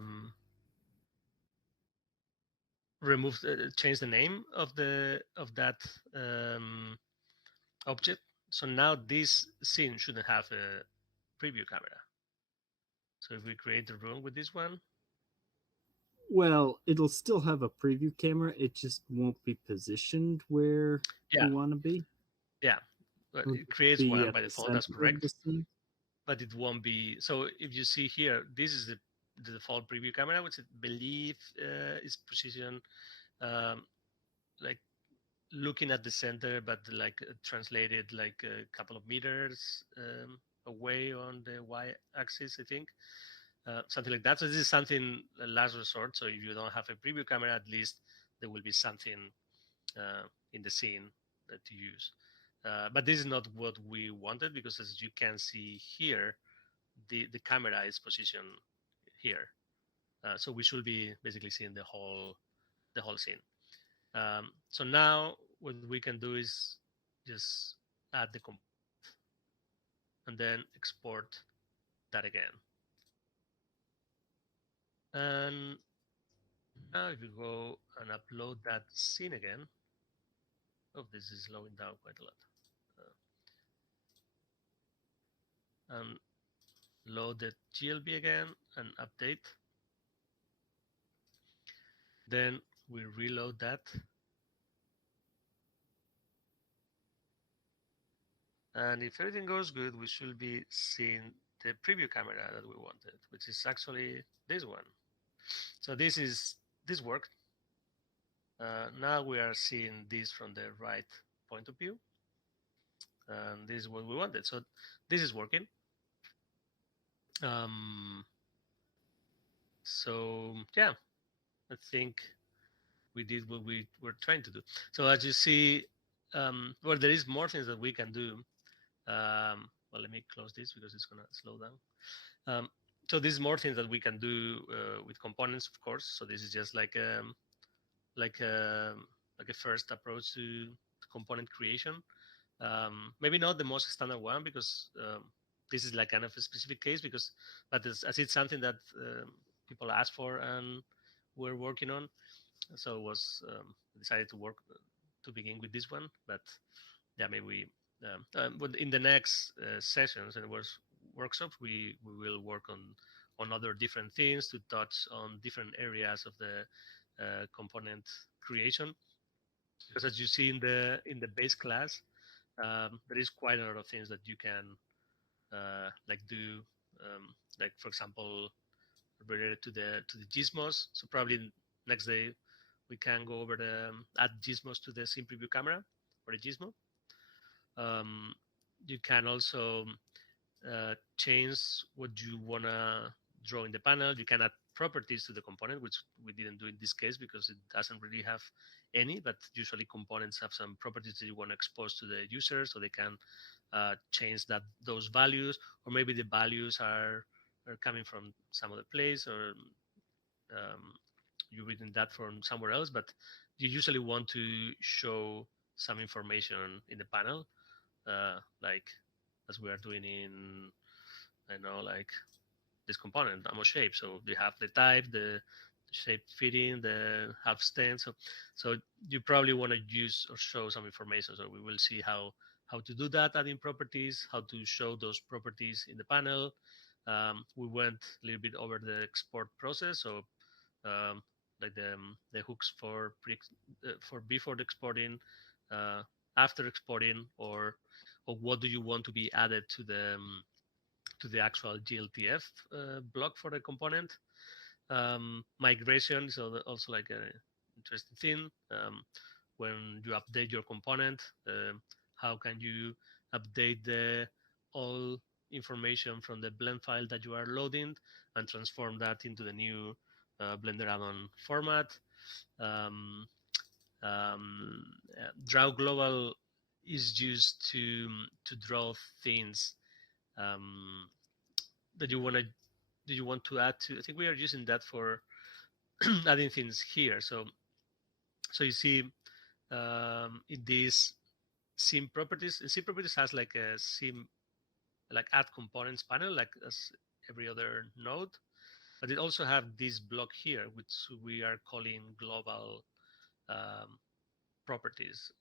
changed the name of that object. So now this scene shouldn't have a preview camera. So if we create the room with this one, well, it'll still have a preview camera. It just won't be positioned where you want to be. Yeah, it creates one by default. That's correct. But it won't be. So if you see here, this is the default preview camera, which I believe is positioned like looking at the center, but like translated like a couple of meters away on the y-axis, I think. Something like that. So this is something last resort. So if you don't have a preview camera, at least there will be something in the scene that you use. But this is not what we wanted, because as you can see here, the camera is positioned here. So we should be basically seeing the whole scene. So now what we can do is just add the component and then export that again. And now if you go and upload that scene again, oh, this is slowing down quite a lot. And load the GLB again and update. Then we reload that. And if everything goes good, we should be seeing the preview camera that we wanted, which is actually this one. So this worked. Now we are seeing this from the right point of view. And this is what we wanted. So this is working. So yeah, I think we did what we were trying to do. So as you see, well, there is more things that we can do. Well, let me close this because it's gonna slow down. So there's more things that we can do with components, of course. So this is just like a first approach to component creation. Maybe not the most standard one, because this is like kind of a specific case, but as it's something that people ask for and we're working on. So it was decided to begin with this one, but yeah, maybe but in the next sessions and workshops, we will work on other different things to touch on different areas of the component creation. Because as you see in the base class, there is quite a lot of things that you can like do, like for example, related to the gizmos. So probably next day we can go over the add gizmos to the scene preview camera or the gizmo. You can also change what you wanna draw in the panel. You can add properties to the component, which we didn't do in this case because it doesn't really have any, but usually components have some properties that you want to expose to the user so they can change those values, or maybe the values are coming from some other place, or you're reading that from somewhere else, but you usually want to show some information in the panel, like as we are doing in, I know, like this component, AMO shape. So you have the type, the shape fitting, the half stand. So you probably want to use or show some information. So we will see how how to do that, adding properties, how to show those properties in the panel. We went a little bit over the export process, so like the hooks for before the exporting, after exporting, or what do you want to be added to the actual GLTF block for the component. Migration is also like an interesting thing. When you update your component, how can you update the all information from the blend file that you are loading and transform that into the new Blender add-on format. Draw global is used to draw things that you want to add to. I think we are using that for adding things here. So you see in these sim properties, and sim properties has like a sim, like add components panel, like as every other node, but it also have this block here, which we are calling global properties.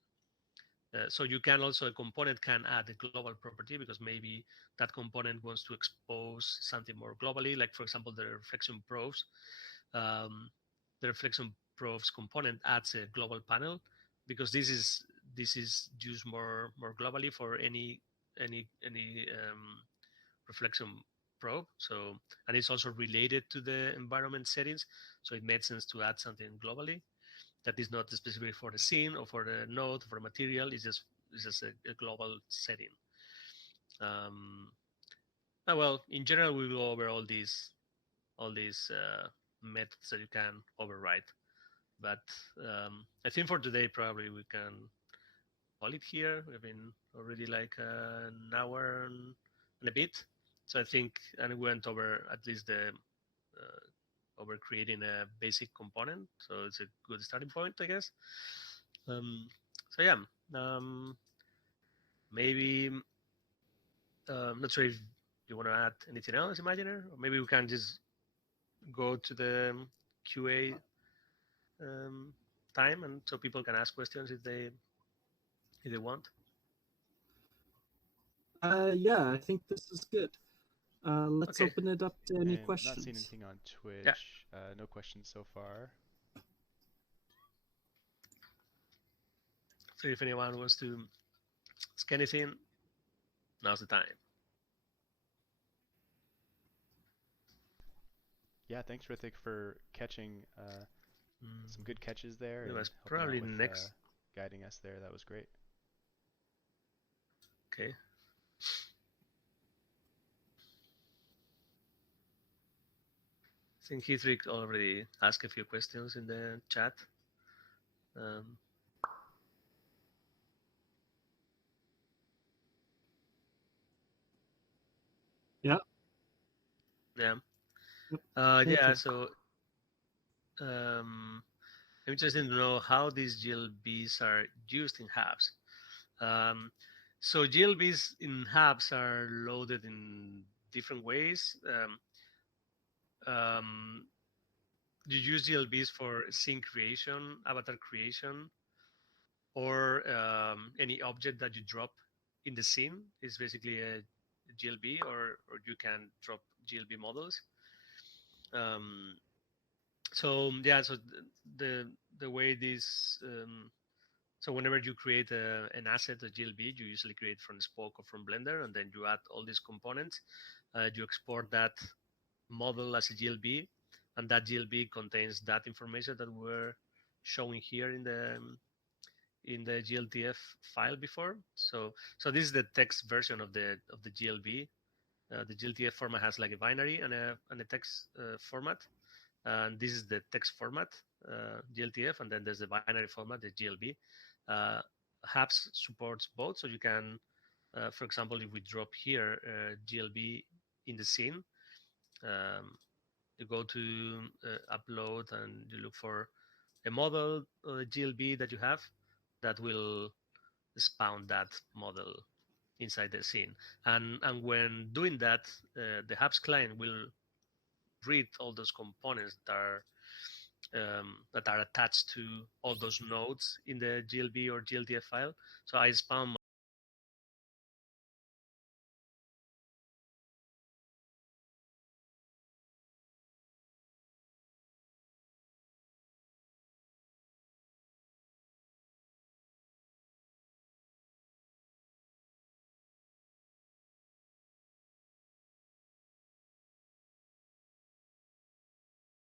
So you can also, a component can add a global property because maybe that component wants to expose something more globally. Like for example, the reflection probes. The reflection probes component adds a global panel because this is used more globally for any reflection probe. So, and it's also related to the environment settings. So it made sense to add something globally that is not specific for the scene or for the node, for the material. It's just a global setting. Well, in general, we will go over all these methods that you can override. But I think for today, probably we can call it here. We've been already like an hour and a bit. So I think, and we went over at least the over creating a basic component. So it's a good starting point, I guess. So yeah, maybe I'm not sure if you want to add anything else, Imaginer, or maybe we can just go to the QA time, and so people can ask questions if they want. Yeah, I think this is good. Let's Okay. open it up to any And questions. Not seeing anything on Twitch. Yeah. No questions so far. So if anyone wants to ask anything, now's the time. Yeah, thanks Rithik for catching some good catches there. It and was helping out probably with, next. Guiding us there. That was great. Okay. I think Heathrick already asked a few questions in the chat. Yeah. Yeah. Yep. Yeah. you. So I'm interested to know how these GLBs are used in hubs. So GLBs in hubs are loaded in different ways. You use GLBs for scene creation, avatar creation, or any object that you drop in the scene is basically a GLB, or you can drop GLB models. So yeah, so the way this so whenever you create an asset, a GLB, you usually create from Spoke or from Blender, and then you add all these components. You export that model as a GLB, and that GLB contains that information that we're showing here in the GLTF file before. So this is the text version of the GLB. The GLTF format has like a binary and a text format, and this is the text format, GLTF, and then there's the binary format, the GLB. HAPS supports both, so you can, for example, if we drop here GLB in the scene, you go to upload and you look for a model GLB that you have that will spawn that model inside the scene. And when doing that, the HAPS client will read all those components that are attached to all those nodes in the GLB or GLTF file. So I spawn